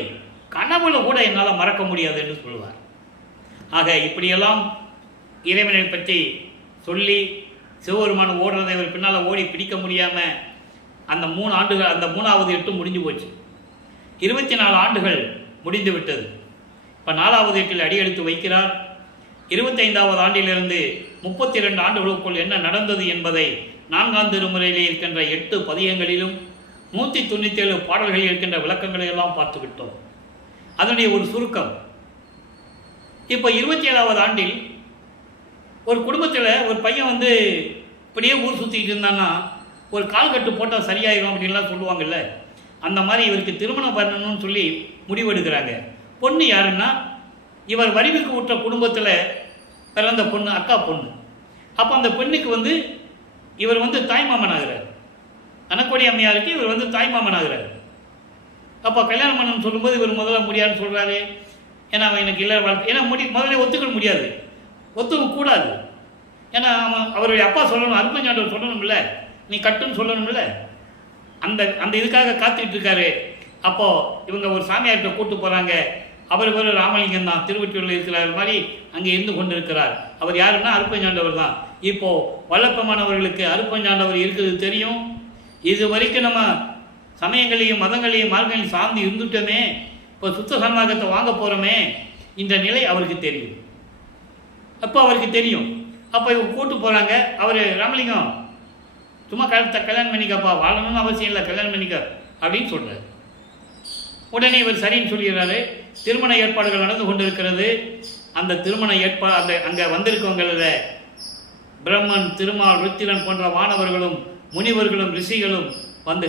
கனவுல கூட என்னால் மறக்க முடியாது என்று சொல்லுவார். ஆக இப்படியெல்லாம் இறைவனை பற்றி சொல்லி சிவபெருமான் ஓடுறதை இவர் பின்னால் ஓடி பிடிக்க முடியாமல் அந்த 3 ஆண்டுகள், அந்த 3வது எட்டு முடிஞ்சு போச்சு. 24 ஆண்டுகள் முடிந்து விட்டது. இப்போ 4வது எட்டில் அடியெடுத்து வைக்கிறார். 25வது ஆண்டிலிருந்து 32 ஆண்டுகளுக்குள் என்ன நடந்தது என்பதை 4ஆம் திருமுறையிலே இருக்கின்ற 8 பதியங்களிலும் 197 பாடல்களில் இருக்கின்ற விளக்கங்களை எல்லாம் பார்த்து விட்டோம். அதனுடைய ஒரு சுருக்கம். இப்போ 27வது ஆண்டில் ஒரு குடும்பத்தில் ஒரு பையன் இப்படியே ஊர் சுற்றிக்கிட்டு இருந்தான்னா ஒரு கால் கட்டு போட்டால் சரியாயிடும் அப்படின்லாம் சொல்லுவாங்கல்ல, அந்த மாதிரி இவருக்கு திருமணம் பண்ணணும்னு சொல்லி முடிவெடுக்கிறாங்க. பொண்ணு யாருன்னா இவர் வரிவுக்கு விட்ட குடும்பத்தில் பிறந்த பொண்ணு, அக்கா பொண்ணு. அப்போ அந்த பெண்ணுக்கு இவர் தாய்மாமன் ஆகிறார். அனக்கோடி அம்மையாருக்கு இவர் தாய்மாமன் ஆகிறார். அப்போ கல்யாணம் பண்ணணும்னு சொல்லும்போது இவர் முதல்ல முடியாதுன்னு சொல்கிறாரு. ஏன்னா எனக்கு இல்லை வாழ்க்கை, ஏன்னா முதல்ல ஒத்துக்க முடியாது, ஒத்துக்க கூடாது. ஏன்னா அவருடைய அப்பா சொல்லணும், அருப்பஞ்சாண்டவர் சொல்லணும் இல்லை, நீ கட்டுன்னு சொல்லணும் இல்லை, அந்த இதுக்காக காத்துக்கிட்டு இருக்காரு. அப்போது இவங்க ஒரு சாமியார்கிட்ட கூப்பிட்டு போகிறாங்க. அவர் பேர் ராமலிங்கம் தான், திருவொற்றியூரில் இருக்கிறார் மாதிரி அங்கே இருந்து கொண்டு இருக்கிறார். அவர் யாருன்னா அருப்பஞ்சாண்டவர் தான். இப்போது வல்லப்பமானவர்களுக்கு அருப்பஞ்சாண்டவர் இருக்குது தெரியும். இது வரைக்கும் நம்ம சமயங்களையும் மதங்களையும் மார்க்கங்களையும் சார்ந்து இருந்துட்டோமே, இப்போ சுத்த சன்மார்க்கத்தை வாங்க போகிறோமே, இந்த நிலை அவருக்கு தெரியும். அப்போ அவருக்கு தெரியும். அப்போ இவங்க கூப்பிட்டு போகிறாங்க. அவர் ராமலிங்கம் சும்மா கல்யாணம் பண்ணிக்கப்பா, வாழணும்னு அவசியம் இல்லை, கல்யாணம் பண்ணிக்க அப்படின்னு சொல்கிறார். உடனே இவர் சரின்னு சொல்லிடுறாரு. திருமண ஏற்பாடுகள் நடந்து கொண்டு இருக்கிறது. அந்த திருமண அங்கே வந்திருக்கவங்களில் பிரம்மன், திருமால், ருத்திரன் போன்ற வானவர்களும் முனிவர்களும் ரிஷிகளும்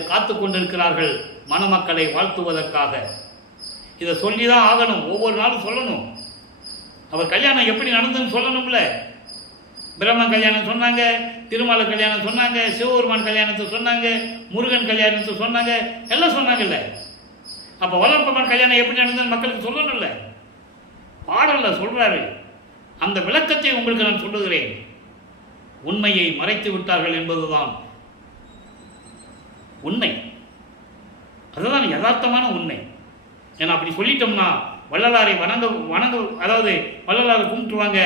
காத்து கொண்டிருக்கிறார்கள் மணமக்களை வாழ்த்துவதற்காக. இதை சொல்லி தான் ஆகணும், ஒவ்வொரு நாளும் சொல்லணும். அவர் கல்யாணம் எப்படி நடந்ததுன்னு சொல்லணும்ல. பிரம்மன் கல்யாணம் சொன்னாங்க, திருமால கல்யாணம் சொன்னாங்க, சிவபெருமான் கல்யாணத்தை சொன்னாங்க, முருகன் கல்யாணத்தை சொன்னாங்க, எல்லாம் சொன்னாங்கல்ல. அப்போ வல்லப்பமான் கல்யாணம் எப்படி நடந்ததுன்னு மக்களுக்கு சொல்லணும்ல. பாடல்ல சொல்றாரு. அந்த விளக்கத்தை உங்களுக்கு நான் சொல்லுகிறேன். உண்மையை மறைத்து விட்டார்கள் என்பதுதான் உண்மை. அதுதான் யதார்த்தமான உண்மை. ஏன்னா அப்படி சொல்லிட்டோம்னா வள்ளலாரை வணங்க அதாவது வள்ளலாரை கும்பிட்டுருவாங்க,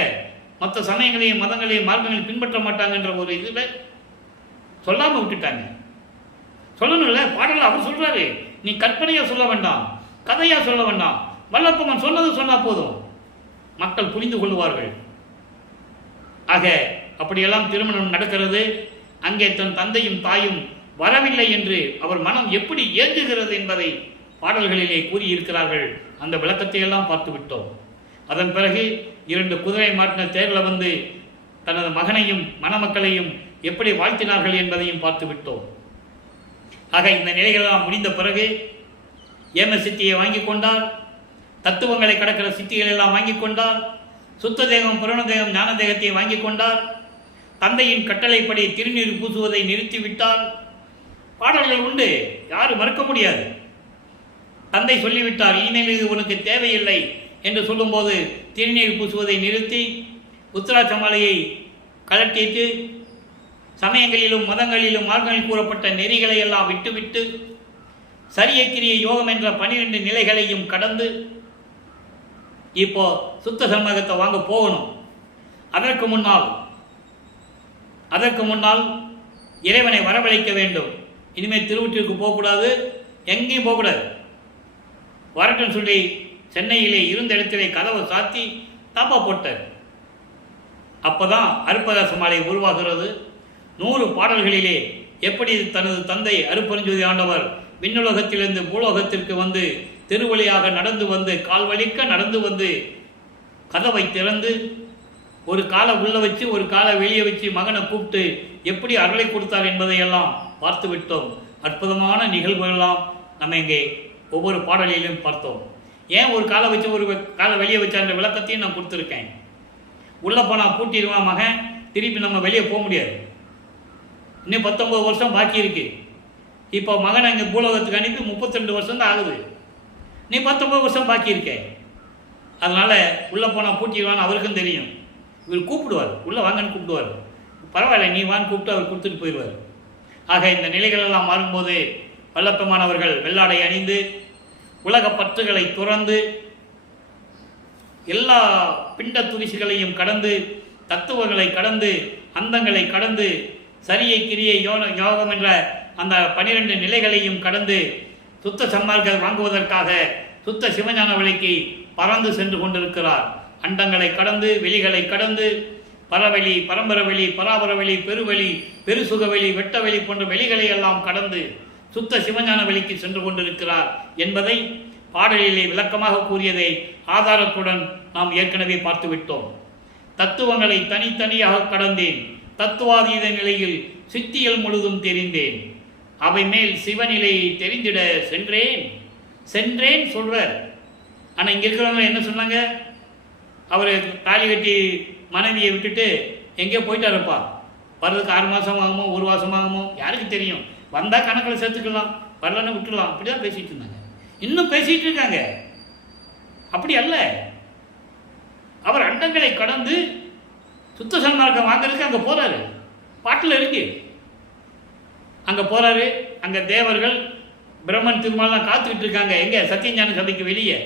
மற்ற சமயங்களையும் மதங்களையும் மார்க்கங்களையும் பின்பற்ற மாட்டாங்கன்ற ஒரு இதில் சொல்லாமல் விட்டுட்டாங்க. சொல்லணும்ல. பாடலில் அவர் சொல்றாரு, நீ கற்பனையாக சொல்ல வேண்டாம், கதையாக சொல்ல வேண்டாம், வல்லப்பமான் சொன்னது சொன்னால் போதும், மக்கள் புரிந்து கொள்வார்கள். ஆக அப்படியெல்லாம் திருமணம் நடக்கிறது. அங்கே தன் தந்தையும் தாயும் வரவில்லை என்று அவர் மனம் எப்படி ஏங்குகிறது என்பதை பாடல்களிலே கூறியிருக்கிறார்கள். அந்த விளக்கத்தை எல்லாம் பார்த்து விட்டோம். அதன் பிறகு 2 குதிரை மாட்டின தேரில் தனது மகனையும் மணமக்களையும் எப்படி வாழ்த்தினார்கள் என்பதையும் பார்த்து விட்டோம். ஆக இந்த நிலைகளெல்லாம் முடிந்த பிறகு ஏம சித்தியை வாங்கி கொண்டார். தத்துவங்களை கடக்கிற சித்திகள் எல்லாம் வாங்கி கொண்டார். சுத்த தேகம், புரண தேகம், ஞான தேகத்தை வாங்கி கொண்டார். தந்தையின் கட்டளைப்படி திருநீர் பூசுவதை நிறுத்திவிட்டார். பாடல்கள் உண்டு, யாரும் மறுக்க முடியாது. தந்தை சொல்லிவிட்டார், இனிமேல் இது உனக்கு தேவையில்லை என்று சொல்லும்போது திருநீர் பூசுவதை நிறுத்தி உத்திராட்ச மாலையை கலட்டிட்டு சமயங்களிலும் மதங்களிலும் மார்க்கங்களில் கூறப்பட்ட நெறிகளை எல்லாம் விட்டுவிட்டு சரியக்கிரிய யோகம் என்ற 12 நிலைகளையும் கடந்து இப்போ சுத்த சன்மார்க்கத்தை வாங்க போகணும். அதற்கு முன்னால் இறைவனை வரவழைக்க வேண்டும். இனிமேல் திருவொற்றியூருக்கு போகக்கூடாது, எங்கேயும் போகக்கூடாது. வரட்டுன்னு சொல்லி சென்னையிலே இருந்த இடத்திலே கதவை சாத்தி தாப்பா போட்டார். அப்போதான் அருட்பரகாச மாலை உருவாகிறது. 100 பாடல்களிலே எப்படி தனது தந்தை அருட்பெருஞ்சோதி ஆண்டவர் விண்ணுலகத்திலிருந்து பூலோகத்திற்கு தெருவழியாக நடந்து கால் வலிக்க நடந்து கதவை திறந்து ஒரு காலை உள்ள வச்சு ஒரு காலை வெளியே வச்சு மகனை கூப்பிட்டு எப்படி அருளை கொடுத்தார் என்பதையெல்லாம் பார்த்து விட்டோம். அற்புதமான நிகழ்வுகளெல்லாம் நம்ம இங்கே ஒவ்வொரு பாடலிலும் பார்த்தோம். ஏன் ஒரு காலை வச்சு ஒரு காலை வெளியே வச்சான்ற விளக்கத்தையும் நான் கொடுத்துருக்கேன். உள்ளே போனால் பூட்டிடுவான் மகன், திருப்பி நம்ம வெளியே போக முடியாது. இன்னும் 19 வருஷம் பாக்கி இருக்கு. இப்போ மகனை இங்கே பூலோகத்துக்கு அனுப்பி 32 வருஷம் தான் ஆகுது. நீ 19 வருஷம் பாக்கி இருக்க. அதனால் உள்ளே போனால் பூட்டிடுவான்னு அவருக்கும் தெரியும். இவர் கூப்பிடுவார், உள்ளே வாங்கன்னு கூப்பிடுவார். பரவாயில்ல நீ வான்னு கூப்பிட்டு அவர் கொடுத்துட்டு போயிடுவார். ஆக இந்த நிலைகளெல்லாம் மாறும்போது வல்லப்பெருமானவர்கள் வெள்ளாடை அணிந்து உலக பற்றுகளை துறந்து எல்லா பிண்ட துரிசுகளையும் கடந்து தத்துவங்களை கடந்து அந்தங்களை கடந்து சரியை கிரியை யோகம் என்ற அந்த 12 நிலைகளையும் கடந்து சுத்த சன்மார்க்க வாங்குவதற்காக சுத்த சிவஞான வழிக்கு பறந்து சென்று கொண்டிருக்கிறார். அண்டங்களை கடந்து வெளிகளை கடந்து பரவெளி, பரம்பரவெளி, பராபரவெளி, பெருவெளி, பெருசுகவெளி, வெட்டவெளி போன்ற வெளிகளை எல்லாம் கடந்து சுத்த சிவஞான வழிக்கு சென்று கொண்டிருக்கிறார் என்பதை பாடலிலே விளக்கமாக கூறியதை ஆதாரத்துடன் நாம் ஏற்கனவே பார்த்துவிட்டோம். தத்துவங்களை தனித்தனியாக கடந்தேன், தத்துவாதீத நிலையில் சித்தியல் முழுதும் தெரிந்தேன், அவை மேல் சிவநிலையை தெரிந்திட சென்றேன் சொல்றார். ஆனால் இங்கே இருக்கிறவங்க என்ன சொன்னாங்க? அவர் தாலி கட்டி மனைவியை விட்டுட்டு எங்கேயோ போயிட்டாருப்பா, வர்றதுக்கு 6 மாதம் ஆகுமோ 1 மாதம் ஆகுமோ யாருக்கு தெரியும், வந்தால் கணக்கில் சேர்த்துக்கலாம், வரலன்னு விட்டுடலாம், அப்படி தான் பேசிகிட்டு இருந்தாங்க. இன்னும் பேசிகிட்டு இருக்காங்க. அப்படி அல்ல, அவர் அண்டங்களை கடந்து சுத்த சன்மார்க்கம் வாங்கிறதுக்கு அங்கே போகிறாரு. பாட்டில் இருக்கு, அங்கே போகிறாரு. அங்கே தேவர்கள் பிரம்மன் திருமாலாம் காத்துக்கிட்டு இருக்காங்க. எங்கே? சத்தியஞான சபைக்கு வெளியே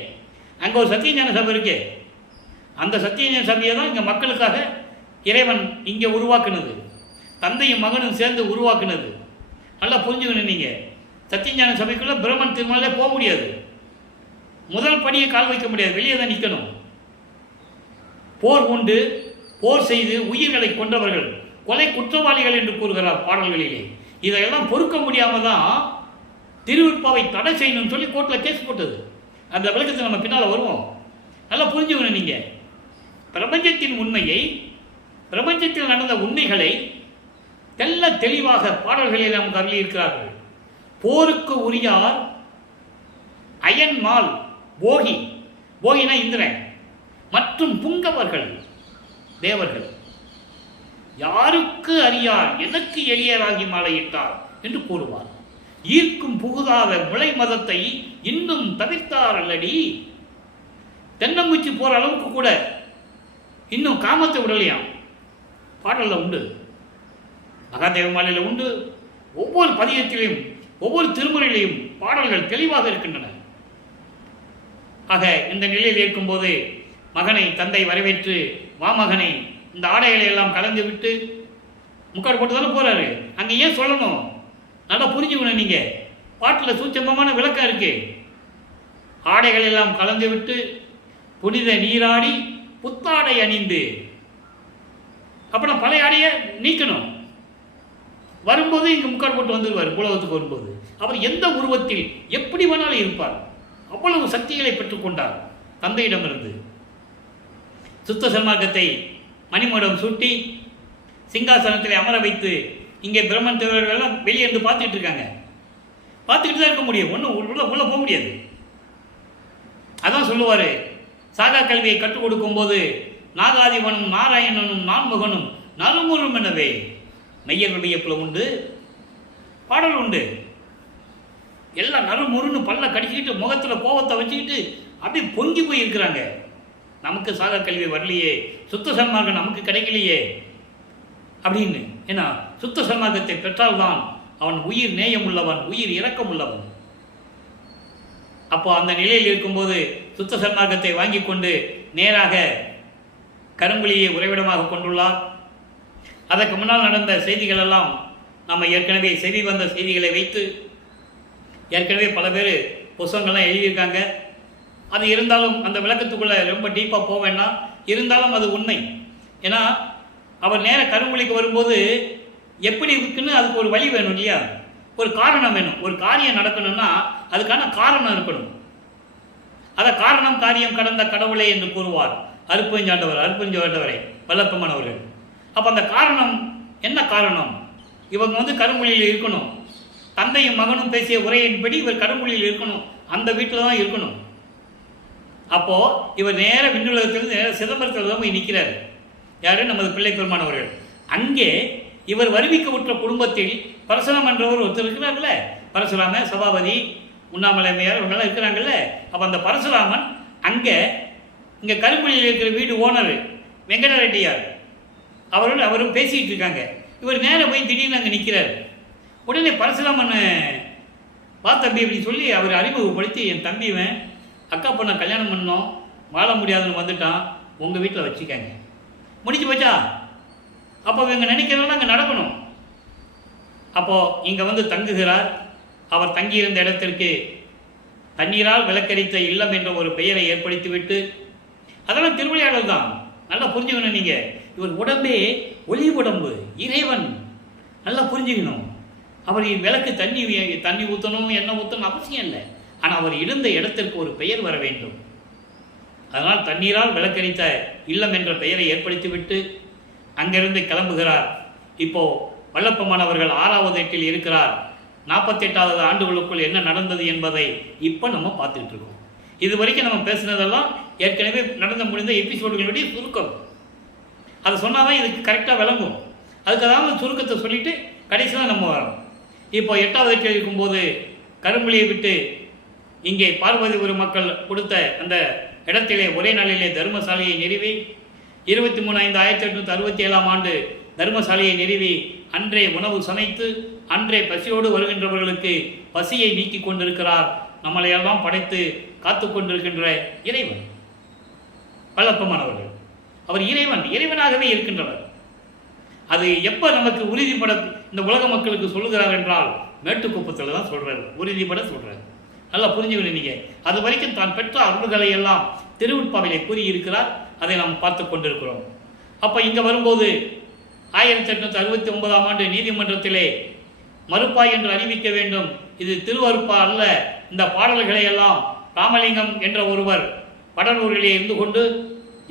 அங்கே ஒரு சத்தியஞான சபை இருக்கு. அந்த சத்தியஞான சபையை தான் இங்கே மக்களுக்காக இறைவன் இங்கே உருவாக்குனது, தந்தையும் மகனும் சேர்ந்து உருவாக்குனது. நல்லா புரிஞ்சுக்கணும். நீங்கள் சத்தியஞான சபைக்குள்ளே பிரம்மன் திருமாலே போக முடியாது, முதல் படியை கால் வைக்க முடியாது, வெளியே தான் நிற்கணும். போர் உண்டு, போர் செய்து உயிர்களை கொண்டவர்கள் கொலை குற்றவாளிகள் என்று கூறுகிறார் பாடல்களிலே. இதையெல்லாம் பொறுக்க முடியாமல் தான் திருவிற்பாவை தடை செய்யணும்னு சொல்லி கோர்ட்டில் கேஸ் போட்டது. அந்த விளக்கத்தை நம்ம பின்னால் வருவோம். நல்லா புரிஞ்சுக்கணும். நீங்கள் பிரபஞ்சத்தின் உண்மையை, பிரபஞ்சத்தில் நடந்த உண்மைகளை தெல்ல தெளிவாக பாடல்களில் நமக்கு அருளி இருக்கிறார்கள். போருக்கு உரியார் அயன்மால் போகி, போகினா இந்திரன் மற்றும் புங்கவர்கள் தேவர்கள் யாருக்கு அறியார் எனக்கு எளியராகி மாலையிட்டார் என்று கூறுவார். ஈர்க்கும் புகுதாத முளை மதத்தை இன்னும் தவிர்த்தார் அல்லடி. தென்னங்குச்சி போற அளவுக்கு கூட இன்னும் காமத்தை விடலையாம். பாடலில் உண்டு, மகாதேவ மாலையில் உண்டு. ஒவ்வொரு பதிகத்திலையும் ஒவ்வொரு திருமுறையிலையும் பாடல்கள் தெளிவாக இருக்கின்றன. ஆக இந்த நிலையில் இருக்கும்போது மகனை தந்தை வரவேற்று, மாமகனை இந்த ஆடைகளை எல்லாம் கலந்து விட்டு முக்காடு போட்டு தானே போறாரு. அங்கே ஏன் சொல்லணும்? நல்லா புரிஞ்சுக்கணும். நீங்கள் பாட்டில் சூட்சமமான விளக்கம் இருக்கு. ஆடைகள் எல்லாம் கலந்து விட்டு புனித நீராடி புத்தாடை அணிந்து, அப்புறம் பழைய ஆடையை நீக்கணும். வரும்போது இங்கே முக்காடு போட்டு வந்துடுவார். உலகத்துக்கு வரும்போது அவர் எந்த உருவத்தில் எப்படி வேணாலும் இருப்பார். அவ்வளவு சக்திகளை பெற்றுக்கொண்டார் தந்தையிடமிருந்து. சுத்த சன்மார்க்கத்தை மணிமடம் சூட்டி சிங்காசனத்தில் அமர வைத்து இங்கே பிரம்மன் தேவர்களெல்லாம் வெளியே இருந்து பார்த்துக்கிட்டு இருக்காங்க. பார்த்துக்கிட்டு தான் இருக்க முடியும், ஒன்றும் உள்ள போக முடியாது. அதான் சொல்லுவார், சாகா கல்வியை கற்றுக் கொடுக்கும் போது நாகாதிபனும் நாராயணனும் நான்முகனும் நறுமுறும் எனவே மெய்யர்களுடைய புல உண்டு, பாடல் உண்டு. எல்லாம் நறுமுறுன்னு பல்ல கடிச்சிக்கிட்டு முகத்தில் கோபத்தை வச்சுக்கிட்டு அப்படியே பொங்கி போய் இருக்கிறாங்க. நமக்கு சாகா கல்வி வரலையே, சுத்த சன்மார்க்கம் நமக்கு கிடைக்கலையே அப்படின்னு. ஏன்னா சுத்த சன்மார்க்கத்தை பெற்றால்தான் அவன் உயிர் நேயம் உள்ளவன், உயிர் இரக்கம் உள்ளவன். அப்போ அந்த நிலையில் இருக்கும்போது சுத்த சன்மார்க்கத்தை வாங்கி கொண்டு நேராக கருங்குழியை உறைவிடமாக கொண்டுள்ளார். அதற்கு முன்னால் நடந்த செய்திகள் எல்லாம் நம்ம ஏற்கனவே செவி வந்த செய்திகளை வைத்து ஏற்கனவே பல பேர் புத்தகங்கள்லாம் எழுதியிருக்காங்க. அது இருந்தாலும் அந்த விளக்கத்துக்குள்ளே ரொம்ப டீப்பாக போக வேண்டாம். இருந்தாலும் அது உண்மை. ஏன்னா அவர் நேர கருங்குழிக்கு வரும்போது எப்படி இருக்குன்னு அதுக்கு ஒரு வழி வேணும் இல்லையா, ஒரு காரணம் வேணும். ஒரு காரியம் நடக்கணும்னா அதுக்கான காரணம் இருக்கணும். அதை காரணம் காரியம் கடந்த கடவுளை என்று கூறுவார் அருப்பஞ்சாண்டவரை வல்லப்பெருமானவர்கள். அப்போ அந்த காரணம் என்ன காரணம்? இவங்க கருங்குழியில் இருக்கணும். தந்தையும் மகனும் பேசிய உரையின்படி இவர் கருங்குழியில் இருக்கணும், அந்த வீட்டில் தான் இருக்கணும். அப்போது இவர் நேர விண்ணுலகத்திலிருந்து நேர சிதம்பரத்தில் தான் போய் நிற்கிறார். யாரு? நமது பிள்ளை பெருமானவர்கள். அங்கே இவர் வருவிக்க உற்ற குடும்பத்தில் பரசுராம் என்றவர் ஒருத்தர் இருக்கிறார்ல, பரசுராம சபாபதி உண்ணாமலைமையார் இவங்கெல்லாம் இருக்கிறாங்கல்ல. அப்போ அந்த பரசுராமன் அங்கே இங்கே கரும்புலியில் இருக்கிற வீடு ஓனர் வெங்கட ரெட்டியார் அவரும் பேசிகிட்டு இருக்காங்க. இவர் நேராக போய் திடீர்னு அங்கே நிற்கிறார். உடனே பரசுராமன் வா தம்பி அப்படின்னு சொல்லி அவர் அறிமுகப்படுத்தி, என் தம்பிவன் அக்கா பொண்ணை கல்யாணம் பண்ணோம், வாழ முடியாதுன்னு வந்துட்டான், உங்கள் வீட்டில் வச்சுக்கங்க. முடிஞ்சு போச்சா? அப்போ இவங்க நினைக்கிறதெல்லாம் அங்கே நடக்கணும். அப்போது இங்கே வந்து தங்குகிறார். அவர் தங்கியிருந்த இடத்திற்கு தண்ணீரால் விளக்கரித்த இல்லம் என்ற ஒரு பெயரை ஏற்படுத்திவிட்டு, அதெல்லாம் திருவிளையாடல் தான், நல்லா புரிஞ்சுக்கணும். நீங்கள் இவர் உடம்பே ஒளி உடம்பு, இறைவன், நல்லா புரிஞ்சுக்கணும். அவர் விளக்கு தண்ணி ஊற்றணும், எண்ணெய் ஊற்றணும் அவசியம் இல்லை. ஆனால் அவர் இருந்த இடத்திற்கு ஒரு பெயர் வர வேண்டும். அதனால் தண்ணீரால் விளக்கரித்த இல்லம் என்ற பெயரை ஏற்படுத்திவிட்டு அங்கிருந்து கிளம்புகிறார். இப்போது வல்லப்பமானவர்கள் 6வது எட்டில் இருக்கிறார். 48வது ஆண்டுகளுக்குள் என்ன நடந்தது என்பதை இப்போ நம்ம பார்த்துக்கிட்டு இருக்கோம். இது வரைக்கும் நம்ம பேசுனதெல்லாம் ஏற்கனவே நடந்து முடிந்த எபிசோடுகளுடைய சுருக்கம். அதை சொன்னால் தான் இதுக்கு கரெக்டாக விளங்கும். அதுக்காக சுருக்கத்தை சொல்லிவிட்டு கடைசியில் நம்ம வரோம். இப்போ 8வது எட்டில் இருக்கும்போது கரும்புலியை விட்டு இங்கே பார்வதிபுரம் மக்கள் கொடுத்த அந்த இடத்திலே ஒரே நாளிலே தர்மசாலையை நிறுவி 23/5/1867 ஆண்டு தர்மசாலையை நிறுவி அன்றே உணவு சமைத்து அன்றே பசியோடு வருகின்றவர்களுக்கு பசியை நீக்கி கொண்டிருக்கிறார். நம்மளையெல்லாம் படைத்து காத்து கொண்டிருக்கின்ற இறைவன் வல்லப்பமானவர்கள். அவர் இறைவனாகவே இருக்கின்றவர். அது எப்போ நமக்கு உறுதிப்பட இந்த உலக மக்களுக்கு சொல்லுகிறார் என்றால் மேட்டுக்குப்பத்தில் தான் சொல்கிறார், உறுதிப்பட சொல்கிறார். நல்லா புரிஞ்சுக்கணும். நீங்கள் அது வரைக்கும் தான் பெற்ற அருள்களை எல்லாம் திருவிற்பாவிலே கூறியிருக்கிறார். அதை நாம் பார்த்து கொண்டிருக்கிறோம். அப்போ இங்கே வரும்போது 1869 ஆண்டு நீதிமன்றத்திலே மறுப்பா என்று அறிவிக்க வேண்டும். இது திருவறுப்பா அல்ல. இந்த பாடல்களை எல்லாம் ராமலிங்கம் என்ற ஒருவர் வடலூரிலே இருந்து கொண்டு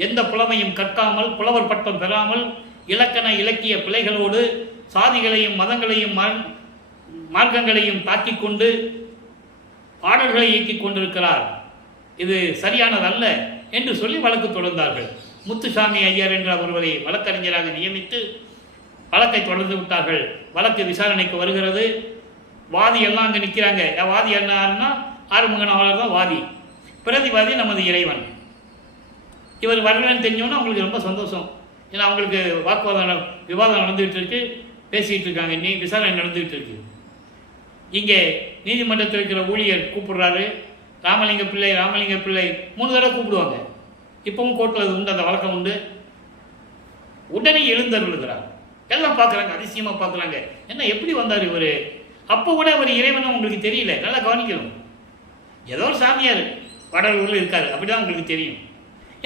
எந்த புலமையும் கற்காமல், புலவர் பட்டம் பெறாமல், இலக்கண இலக்கிய பிழைகளோடு சாதிகளையும் மதங்களையும் மார்க்கங்களையும் தாக்கிக் கொண்டு பாடல்களை இயக்கிக் கொண்டிருக்கிறார். இது சரியானதல்ல என்று சொல்லி வழக்கு தொடர்ந்தார்கள். முத்துசாமி ஐயர் என்ற ஒருவரை வழக்கறிஞராக நியமித்து வழக்கை தொடர்ந்து விட்டார்கள். வழக்கு விசாரணைக்கு வருகிறது. வாதி எல்லாம் அங்கே நிற்கிறாங்க. வாதி என்னன்னா ஆறுமுகனாளர் தான் வாதி, பிரதிவாதி நமது இறைவன். இவர் வரலன்னு தெரிஞ்சோன்னா அவங்களுக்கு ரொம்ப சந்தோஷம். ஏன்னா அவங்களுக்கு விவாதம் நடந்துகிட்டு இருக்கு, பேசிகிட்டு இருக்காங்க, விசாரணை நடந்துகிட்டு இருக்கு. இங்கே நீதிமன்றத்தில் இருக்கிற ஊழியர் கூப்பிடுறாரு, ராமலிங்க பிள்ளை 3 தடவை கூப்பிடுவாங்க. இப்பவும் கோர்ட்டில் அது உண்டு, அந்த வழக்கம் உண்டு. உடனே எழுந்தருளுகிறார். எல்லாம் பார்க்குறாங்க, அதிசயமாக பார்க்குறாங்க. என்ன எப்படி வந்தார் இவர்? அப்போ கூட அவர் இறைவனும் உங்களுக்கு தெரியல. நல்லா கவனிக்கணும். ஏதோ ஒரு சாமியார் வடலூரில் இருக்கார், அப்படி தான் உங்களுக்கு தெரியும்.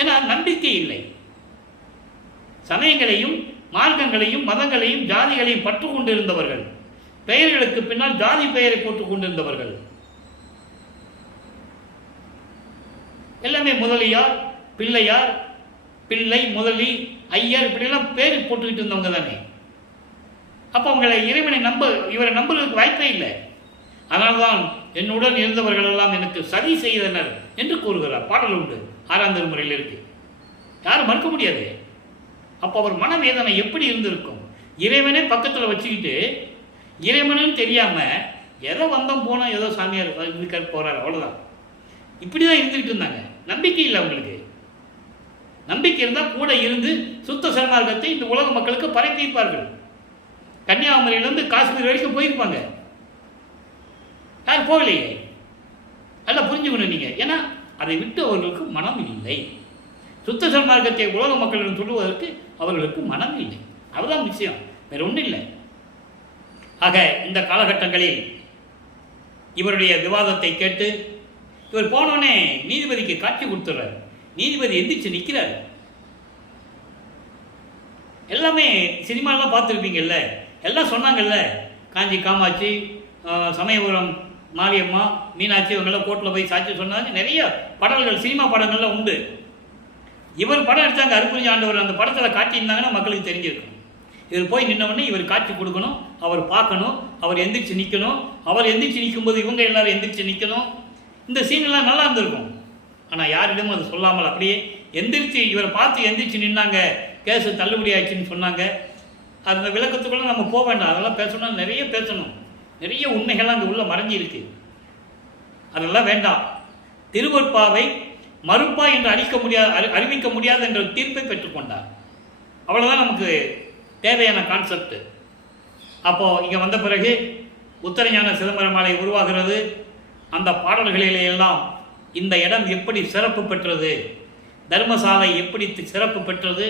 ஏன்னா நம்பிக்கை இல்லை. சமயங்களையும் மார்க்கங்களையும் மதங்களையும் ஜாதிகளையும் பற்று கொண்டிருந்தவர்கள், பெயர்களுக்கு பின்னால் ஜாதி பெயரை போட்டுக் கொண்டிருந்தவர்கள், எல்லாமே முதலியார், பிள்ளையார், பிள்ளை, முதலி, ஐயர், இப்படியெல்லாம் பேர் போட்டுக்கிட்டு இருந்தவங்க தானே. அப்போ அவங்களை இறைவனை இவரை நம்புறதுக்கு வாய்ப்பே இல்லை. அதனால்தான் என்னுடன் இருந்தவர்கள் எல்லாம் எனக்கு சதி செய்தனர் என்று கூறுகிறார். பாடல் உண்டு, 6ஆம் திருமுறையில் இருக்கு, யாரும் மறுக்க முடியாது. அப்போ அவர் மனவேதனை எப்படி இருந்திருக்கும்? இறைவனே பக்கத்தில் வச்சுக்கிட்டு இறைவனும் தெரியாமல் ஏதோ வந்தோம் போனோம், ஏதோ சாமியார் இருக்கார் போகிறார், அவ்வளோதான். இப்படி தான் இருந்துக்கிட்டு இருந்தாங்க. நம்பிக்கை இல்லை அவங்களுக்கு. நம்பிக்கை இருந்தால் கூட இருந்து சுத்த சன்மார்க்கத்தை இந்த உலக மக்களுக்கு பரப்பியிருப்பார்கள். கன்னியாகுமரியிலேருந்து காஷ்மீர் வரைக்கும் போயிருப்பாங்க. யார் போகலையே. நல்லா புரிஞ்சுக்கணும் நீங்கள். ஏன்னா அதை விட்டு அவர்களுக்கு மனம் இல்லை. சுத்த சன்மார்க்கத்தை உலக மக்களிடம் சொல்லுவதற்கு அவர்களுக்கு மனம் இல்லை. அதுதான் விஷயம், வேறு ஒன்றும் இல்லை. ஆக இந்த காலகட்டங்களில் இவருடைய விவாதத்தை கேட்டு இவர் போனோடனே நீதிபதிக்கு காட்சி கொடுத்துட்றார். நீதிபதி எந்திரிச்சு நிற்கிறார். எல்லாமே சினிமாலாம் பார்த்துருப்பீங்கல்ல, எல்லாம் சொன்னாங்கல்ல, காஞ்சி காமாட்சி, சமயபுரம் மாரியம்மா, மீனாட்சி, இவங்கெல்லாம் கோர்ட்டில் போய் சாட்சி சொன்னாங்க. நிறைய படங்கள், சினிமா படங்கள்லாம் உண்டு. இவர் படம் எடுத்தாங்க, அருப்புரிஞ்ச ஆண்டவர். அந்த படத்தில் காட்டியிருந்தாங்கன்னா மக்களுக்கு தெரிஞ்சிருக்கும். இவர் போய் நின்னவுடனே இவர் காட்சி கொடுக்கணும், அவர் பார்க்கணும், அவர் எந்திரிச்சு நிற்கணும். அவர் எந்திரிச்சு நிற்கும்போது இவங்க எல்லாரும் எந்திரிச்சு நிற்கணும். இந்த சீனெல்லாம் நல்லா இருந்திருக்கும். ஆனால் யாரிடமும் அது சொல்லாமல் அப்படியே எந்திரிச்சு இவரை பார்த்து எந்திரிச்சு நின்னாங்க. கேஸு தள்ளுபடி ஆயிடுச்சுன்னு சொன்னாங்க. அந்த விளக்கத்துக்குள்ளே நம்ம போக வேண்டாம். அதெல்லாம் பேசணும், நிறைய பேசணும். நிறைய உண்மைகள்லாம் அங்கே உள்ள மறைஞ்சி இருக்கு. அதெல்லாம் வேண்டாம். திருவற்பாவை மறுப்பா என்று அறிவிக்க முடியாது என்ற தீர்ப்பை பெற்றுக்கொண்டார். அவ்வளோதான் நமக்கு தேவையான கான்செப்ட். அப்போது இங்கே வந்த பிறகு உத்தரஞான சிதம்பரம் மாலை உருவாகிறது. அந்த பாடல்களிலே எல்லாம் இந்த இடம் எப்படி சிறப்பு பெற்றது, தர்மசாலை எப்படி சிறப்பு பெற்றது,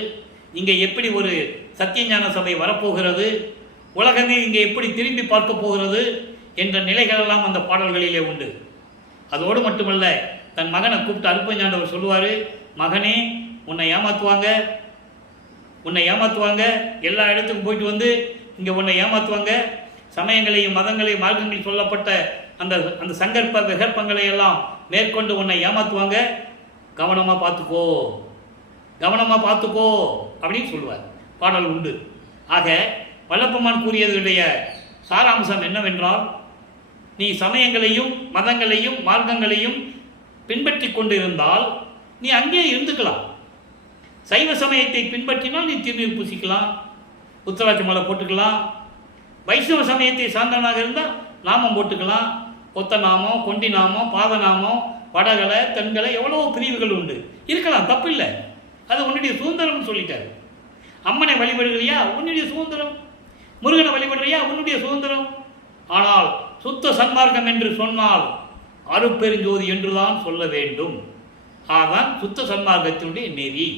இங்கே எப்படி ஒரு சத்தியஞான சபை வரப்போகிறது, உலகமே இங்கே எப்படி திரும்பி பார்க்க போகிறது என்ற நிலைகளெல்லாம் அந்த பாடல்களிலே உண்டு. அதோடு மட்டுமல்ல, தன் மகனை கூப்பிட்டு அருட்பஞ்சாண்டவர் சொல்லுவார், மகனே உன்னை ஏமாற்றுவாங்க, எல்லா இடத்துக்கும் போயிட்டு வந்து இங்கே உன்னை ஏமாற்றுவாங்க, சமயங்களையும் மதங்களையும் மார்க்கங்களையும் சொல்லப்பட்ட அந்த அந்த சங்கற்ப விகற்பங்களை எல்லாம் மேற்கொண்டு உன்னை ஏமாற்றுவாங்க, கவனமாக பார்த்துக்கோ அப்படின்னு சொல்லுவார். பாடல் உண்டு. ஆக வல்லப்பெருமான் கூறியதுடைய சாராம்சம் என்னவென்றால், நீ சமயங்களையும் மதங்களையும் மார்க்கங்களையும் பின்பற்றி கொண்டு இருந்தால் நீ அங்கே இருந்துக்கலாம். சைவ சமயத்தை பின்பற்றினால் நீ திருநீர் பூசிக்கலாம், உத்தராட்சி மாலை போட்டுக்கலாம். வைஷ்ணவ சமயத்தை சார்ந்தவனாக இருந்தால் நாமம் போட்டுக்கலாம். கொத்த நாமம், கொண்டி நாமம், பாத நாமம், வடகலை, தென்கலை, எவ்வளவோ பிரிவுகள் உண்டு, இருக்கலாம், தப்பில்லை. அது உன்னுடைய சுதந்திரம்னு சொல்லிட்டாரு. அம்மனை வழிபடுகிறியா, உன்னுடைய சுதந்திரம். முருகனை வழிபடுறியா, உன்னுடைய சுதந்திரம். ஆனால் சுத்த சன்மார்க்கம் என்று சொன்னால் அருட்பெருஞ்சோதி என்றுதான் சொல்ல வேண்டும். அதுதான் சுத்த சன்மார்க்கத்தினுடைய நெறி.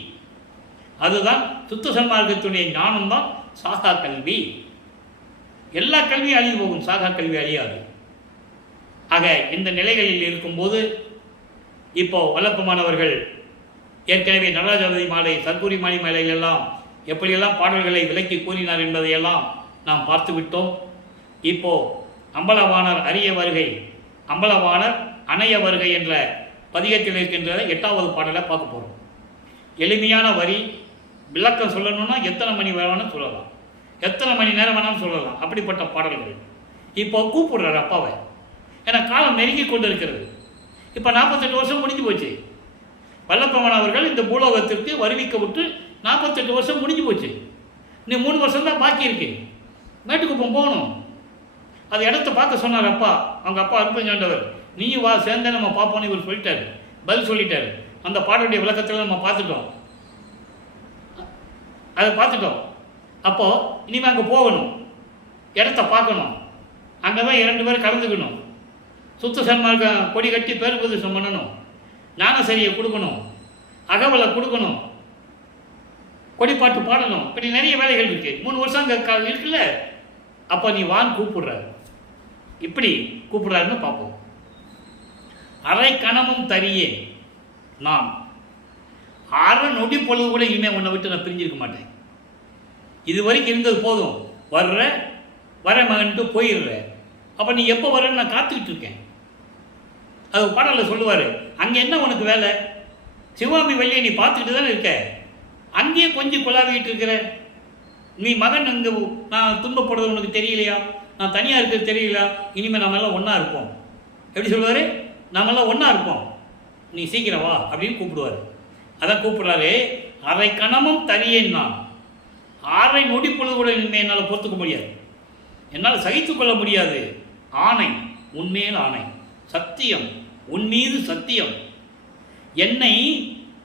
அதுதான் சுத்த சன்மார்க்கத்தினுடைய ஞானம்தான் சாகா கல்வி. எல்லா கல்வியும் அழிந்து போகும், சாகா கல்வி அழியாது. ஆக இந்த நிலைகளில் இருக்கும்போது இப்போ வல்லப்பெருமானவர்கள் ஏற்கனவே நடராஜாவதி மாலை, சத்குரி மாலை மாலைகளெல்லாம் எப்படியெல்லாம் பாடல்களை விளக்கி கூறினார் என்பதையெல்லாம் நாம் பார்த்து விட்டோம். இப்போ அம்பலவாணர் அரிய வருகை, அம்பலவாணர் அணைய வருகை என்ற பதிகத்தில் இருக்கின்ற 8வது பாடலை பார்க்க போகிறோம். எளிமையான வரி, விளக்கம் சொல்லணும்னா எத்தனை மணி வேணாலும் சொல்லலாம், எத்தனை மணி நேரம் வேணாலும் சொல்லலாம், அப்படிப்பட்ட பாடல்கள். இப்போ கூப்பிடுறாரு அப்பாவை, ஏன்னா காலம் நெருங்கி கொண்டு இருக்கிறது. இப்போ 48 வருஷம் முடிஞ்சு போச்சு. வல்லப்பெருமான் அவர்கள் இந்த பூலோகத்திற்கு வருவிக்க விட்டு 48 வருஷம் முடிஞ்சு போச்சு. இன்னும் 3 வருஷம் தான் பாக்கி இருக்கு. மேட்டுக்குப்பம் போகணும். அது இடத்த பார்க்க சொன்னார் அப்பா. அவங்க அப்பா அருட்பஞ்சாண்டவர், நீயும் வா, சேர்ந்தே நம்ம பார்ப்போன்னு இவர் சொல்லிட்டாரு, பதில் சொல்லிட்டாரு. அந்த பாடலுடைய விளக்கத்தில் நம்ம பார்த்துட்டோம், அதை பார்த்துட்டோம். அப்போது இனிமேல் அங்கே போகணும், இடத்த பார்க்கணும், அங்கே தான் 2 பேர் கலந்துக்கணும், சுத்த சன்மார்க்கம் கொடி கட்டி பேர் உபதேசம் பண்ணணும், ஞானசரியை கொடுக்கணும், அகவலை கொடுக்கணும், கொடிப்பாட்டு பாடணும். இப்படி நிறைய வேலைகள் இருக்குது. 3 வருஷம் அங்கே இருக்குல்ல. அப்போ நீ வான்னு கூப்பிடுறாரு. இப்படி கூப்பிடுறாருன்னு பார்ப்போம். அரை கணமும் தரியே நான், அரை நொடி பொழுது கூட இனிமேல் உன்னை விட்டு நான் பிரிஞ்சிருக்க மாட்டேன். இது வரைக்கும் இருந்தது போதும், வர மகன்ட்டு போயிடுற. அப்போ நீ எப்போ வரன்னு நான் காத்துக்கிட்டு இருக்கேன். அது பாடலில் சொல்லுவார், அங்கே என்ன உனக்கு வேலை? சிவகாமி வழியை நீ பார்த்துக்கிட்டு தானே இருக்க, அங்கேயே கொஞ்சம் குழாவிக்கிட்டு இருக்கிற. நீ மகன் இங்கே நான் துன்பப்படுறது உனக்கு தெரியலையா? நான் தனியாக இருக்கிறது தெரியலையா? இனிமேல் நம்மெல்லாம் ஒன்றா இருப்போம். எப்படி சொல்லுவார்? நம்மெல்லாம் ஒன்றா இருப்போம், நீ சீக்கிரம் வா அப்படின்னு கூப்பிடுவார். அதான் கூப்பிட்றாரு, அரை கணமும் தரியேன் நான், அரை நொடி பொழுது கூட இனிமேல் என்னால் பொறுத்துக்க முடியாது, என்னால் சகித்து கொள்ள முடியாது. ஆணை, உன்மேல் ஆணை, சத்தியம், உன் மீது சத்தியம், என்னை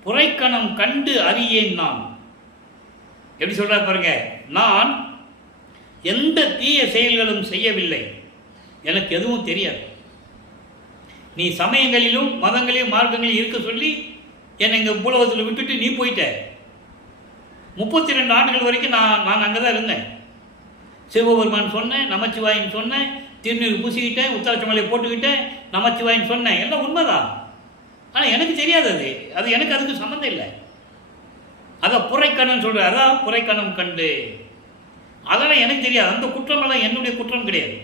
புரைக்கணம் கண்டு அறியேன் நான். எப்படி சொல்ற பாருங்க, நான் எந்த தீய செயல்களும் செய்யவில்லை, எனக்கு எதுவும் தெரியாது. நீ சமயங்களிலும் மதங்களிலும் மார்க்கங்களிலும் இருக்க சொல்லி என்னை இங்கே பூலோகத்தில் விட்டுட்டு நீ போயிட்ட. 32 ஆண்டுகள் வரைக்கும் நான் அங்கே தான் இருந்தேன். சிவபெருமான் சொன்னேன், நமச்சிவாயின்னு சொன்னேன், திருநீர் பூசிக்கிட்டேன், உத்தராட்சி மாலையை போட்டுக்கிட்டேன், நமச்சிவாயின்னு சொன்னேன், எல்லாம் உண்மைதான். ஆனால் எனக்கு தெரியாது, அது எனக்கு அதுக்கு சம்மந்தம் இல்லை. அதை புரைக்கணம் சொல்கிறேன், அதான் புரைக்கணம் கண்டு, அதெல்லாம் எனக்கு தெரியாது. அந்த குற்றமெல்லாம் என்னுடைய குற்றம் கிடையாது,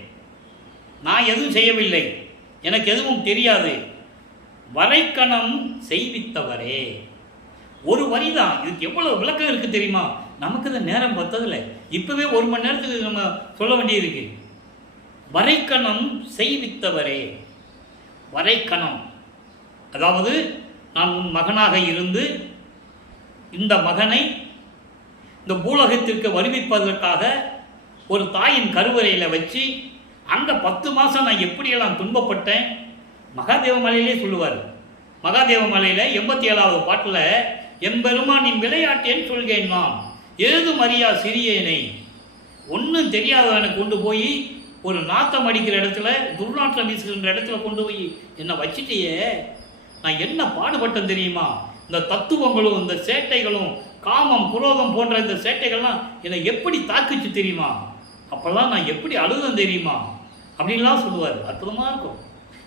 நான் எதுவும் செய்யவில்லை, எனக்கு எதுவும் தெரியாது. வரைக்கணம் செய்வித்தவரே, ஒரு வரி தான், இதுக்கு எவ்வளோ விளக்கம் இருக்குது தெரியுமா? நமக்கு தான் நேரம் பத்ததில்லை, இப்போவே 1 மணி நேரத்துக்கு நம்ம சொல்ல வேண்டியிருக்கு. வரைக்கணம் செய்வித்தவரே, வரைக்கணம் அதாவது நான் உன் மகனாக இருந்து இந்த மகனை இந்த பூலகத்திற்கு வருவிப்பதற்காக ஒரு தாயின் கருவறையில் வச்சு அங்கே 10 மாதம் நான் எப்படியெல்லாம் துன்பப்பட்டேன். மகாதேவ மலையிலே சொல்லுவார், மகாதேவ மலையில் 87வது பாட்டில் எம்பெருமானின் விளையாட்டேன்னு சொல்கிறேன் நான் ஏதும் அறியா சிறியேனை, ஒன்றும் தெரியாதவனை கொண்டு போய் ஒரு நாத்தம் அடிக்கிற இடத்துல, துர்நாற்றம் வீசுகின்ற இடத்துல கொண்டு போய் என்னை வச்சுட்டியே, நான் என்ன பாடுபட்டேன் தெரியுமா? இந்த தத்துவங்களும் இந்த சேட்டைகளும் காமம் குரோதம் போன்ற இந்த சேட்டைகள்லாம் என்னை எப்படி தாக்குச்சு தெரியுமா? அப்போல்லாம் நான் எப்படி அழுதம் தெரியுமா? அப்படின்லாம் சொல்லுவார். அற்புதமாக இருக்கும்.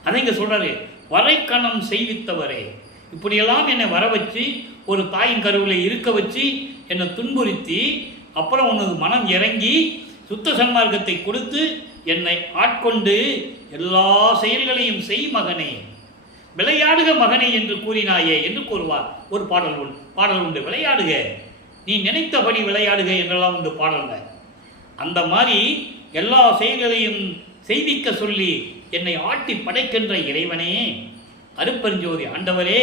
அதை இங்கே சொல்கிறாரு, வரைக்கணம் செய்வித்தவரே, இப்படியெல்லாம் என்னை வர வச்சு ஒரு தாயின் கருவில் இருக்க வச்சு என்னை துன்புறுத்தி அப்புறம் உனது மனம் இறங்கி சுத்த சன்மார்க்கத்தை கொடுத்து என்னை ஆட்கொண்டு எல்லா செயல்களையும் செய் மகனே, விளையாடுக மகனே என்று கூறினாயே என்று கூறுவார். ஒரு பாடல் உண்டு, விளையாடுக, நீ நினைத்தபடி விளையாடுக என்றெல்லாம் உண்டு பாடல்ல. அந்த மாதிரி எல்லா செயல்களையும் செய்விக்க சொல்லி என்னை ஆட்டி படைக்கின்ற இறைவனே, அருப்பெருஞ்சோதி ஆண்டவரே,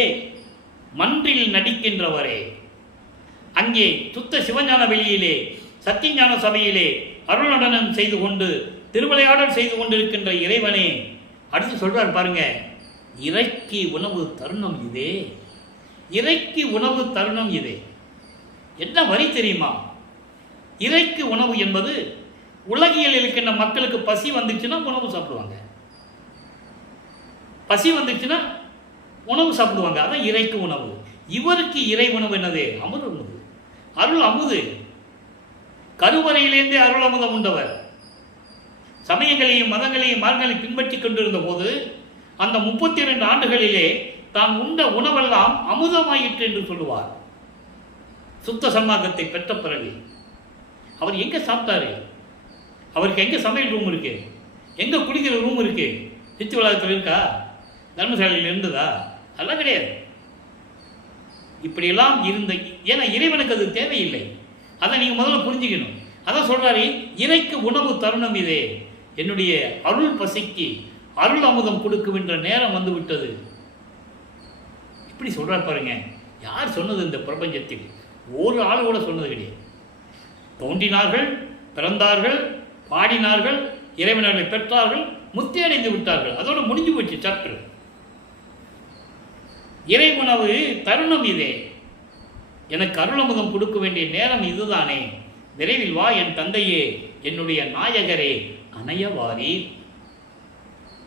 மன்றில் நடிக்கின்றவரே, அங்கே சுத்த சிவஞான வெளியிலே சத்தியஞான சபையிலே அருள் நடனம் செய்து கொண்டு திருவிளையாடல் செய்து கொண்டிருக்கின்ற இறைவனே. அடுத்து சொல்றார் பாருங்க, இறைக்கு உணவு தருணம் இதே, இறைக்கு உணவு தருணம் இதே. என்ன வரி தெரியுமா? இறைக்கு உணவு என்பது உலகியல் இருக்கின்ற மக்களுக்கு பசி வந்துச்சுன்னா உணவு சாப்பிடுவாங்க, பசி வந்துச்சுன்னா உணவு சாப்பிடுவாங்க, அதான் இறைக்கு உணவு. இவருக்கு இறை உணவு என்னது? அமுது உணவு, அருள் அமுது. கருவறையிலேருந்தே அருள் அமுதம் உண்டவர். சமயங்களையும் மதங்களையும் மார்களை பின்பற்றி கொண்டிருந்த போது அந்த 32 ஆண்டுகளிலே தான் உண்ட உணவெல்லாம் அமுதமாயிற்று என்று சொல்லுவார். சுத்த சன்மார்க்கத்தை பெற்ற பிறகு அவர் எங்கே சாப்பிட்டாரு? அவருக்கு எங்கே சமையல் ரூம் இருக்கு? எங்கே குடிக்கிற ரூம் இருக்கு? சித்தி வளாகத்தில் இருக்கா? தர்மசாலையில் இருந்ததா? அதெல்லாம் கிடையாது. இப்படியெல்லாம் இருந்த, ஏன்னா இறைவனுக்கு அது தேவையில்லை. அதை நீங்கள் முதல்ல புரிஞ்சுக்கணும். அதான் சொல்கிறாரு, இறைக்கு உணவு தருணம் இதே, என்னுடைய அருள் பசிக்கு அருள் அமுதம் கொடுக்குகின்ற நேரம் வந்து விட்டது. இப்படி சொல்கிறார் பாருங்க. யார் சொன்னது இந்த பிரபஞ்சத்தில்? ஒரு ஆள் கூட சொன்னது கிடையாது. தோன்றினார்கள், பிறந்தார்கள், பாடினார்கள், இறைவனர்களை பெற்றார்கள், முத்தி அடைந்து விட்டார்கள். அதோடு முடிஞ்சு போச்சு சற்று. இறை உணவு தருணம் இதே, எனக்கு அருளமுதம் கொடுக்க வேண்டிய நேரம் இதுதானே, விரைவில் வா என் தந்தையே, என்னுடைய நாயகரே, அணைய வாரீர்,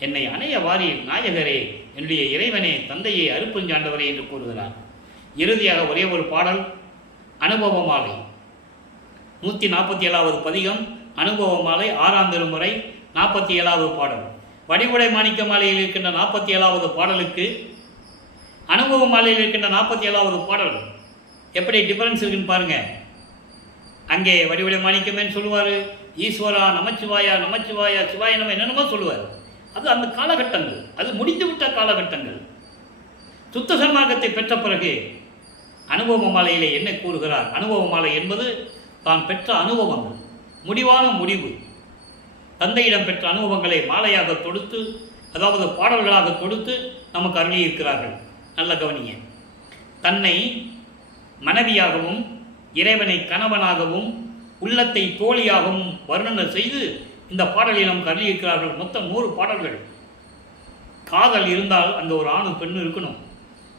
என்னை அணைய வாரீர் நாயகரே, என்னுடைய இறைவனே, தந்தையே, அருப்பெருஞ்சாண்டவரே என்று கூறுகிறார். இறுதியாக ஒரே ஒரு பாடல், அனுபவ மாலை, 147வது பதிகம், அனுபவ மாலை, 6ஆம் திருமுறை, 47வது பாடல். வடிவுடை மாணிக்க மாலையில் இருக்கின்ற 47வது பாடலுக்கு அனுபவ மாலையில் இருக்கின்ற 47வது பாடல் எப்படி டிஃபரன்ஸ் இருக்குன்னு பாருங்க. அங்கே வடிவுடை மாணிக்கமேன்னு சொல்லுவார், ஈஸ்வரா நமச்சிவாயா நமச்சிவாயா சிவாய நம்ம என்னென்னமோ சொல்லுவார். அது அந்த காலகட்டங்கள், அது முடிந்துவிட்ட காலகட்டங்கள். சுத்த சன்மார்க்கத்தை பெற்ற பிறகு அனுபவ மாலையிலே என்ன கூறுகிறார்? அனுபவ மாலை என்பது தான் பெற்ற அனுபவங்கள், முடிவான முடிவு. தந்தையிடம் பெற்ற அனுபவங்களை மாலையாக தொடுத்து, அதாவது பாடல்களாக தொடுத்து நமக்கு அருளியிருக்கிறார்கள். நல்ல கவனிங்க. தன்னை மனைவியாகவும் இறைவனை கணவனாகவும் உள்ளத்தை தோழியாகவும் வர்ணனை செய்து இந்த பாடலை நமக்கு அருளியிருக்கிறார்கள். மொத்தம் 100 பாடல்கள். காதல் இருந்தால் அங்கே ஒரு ஆணு பெண்ணு இருக்கணும்.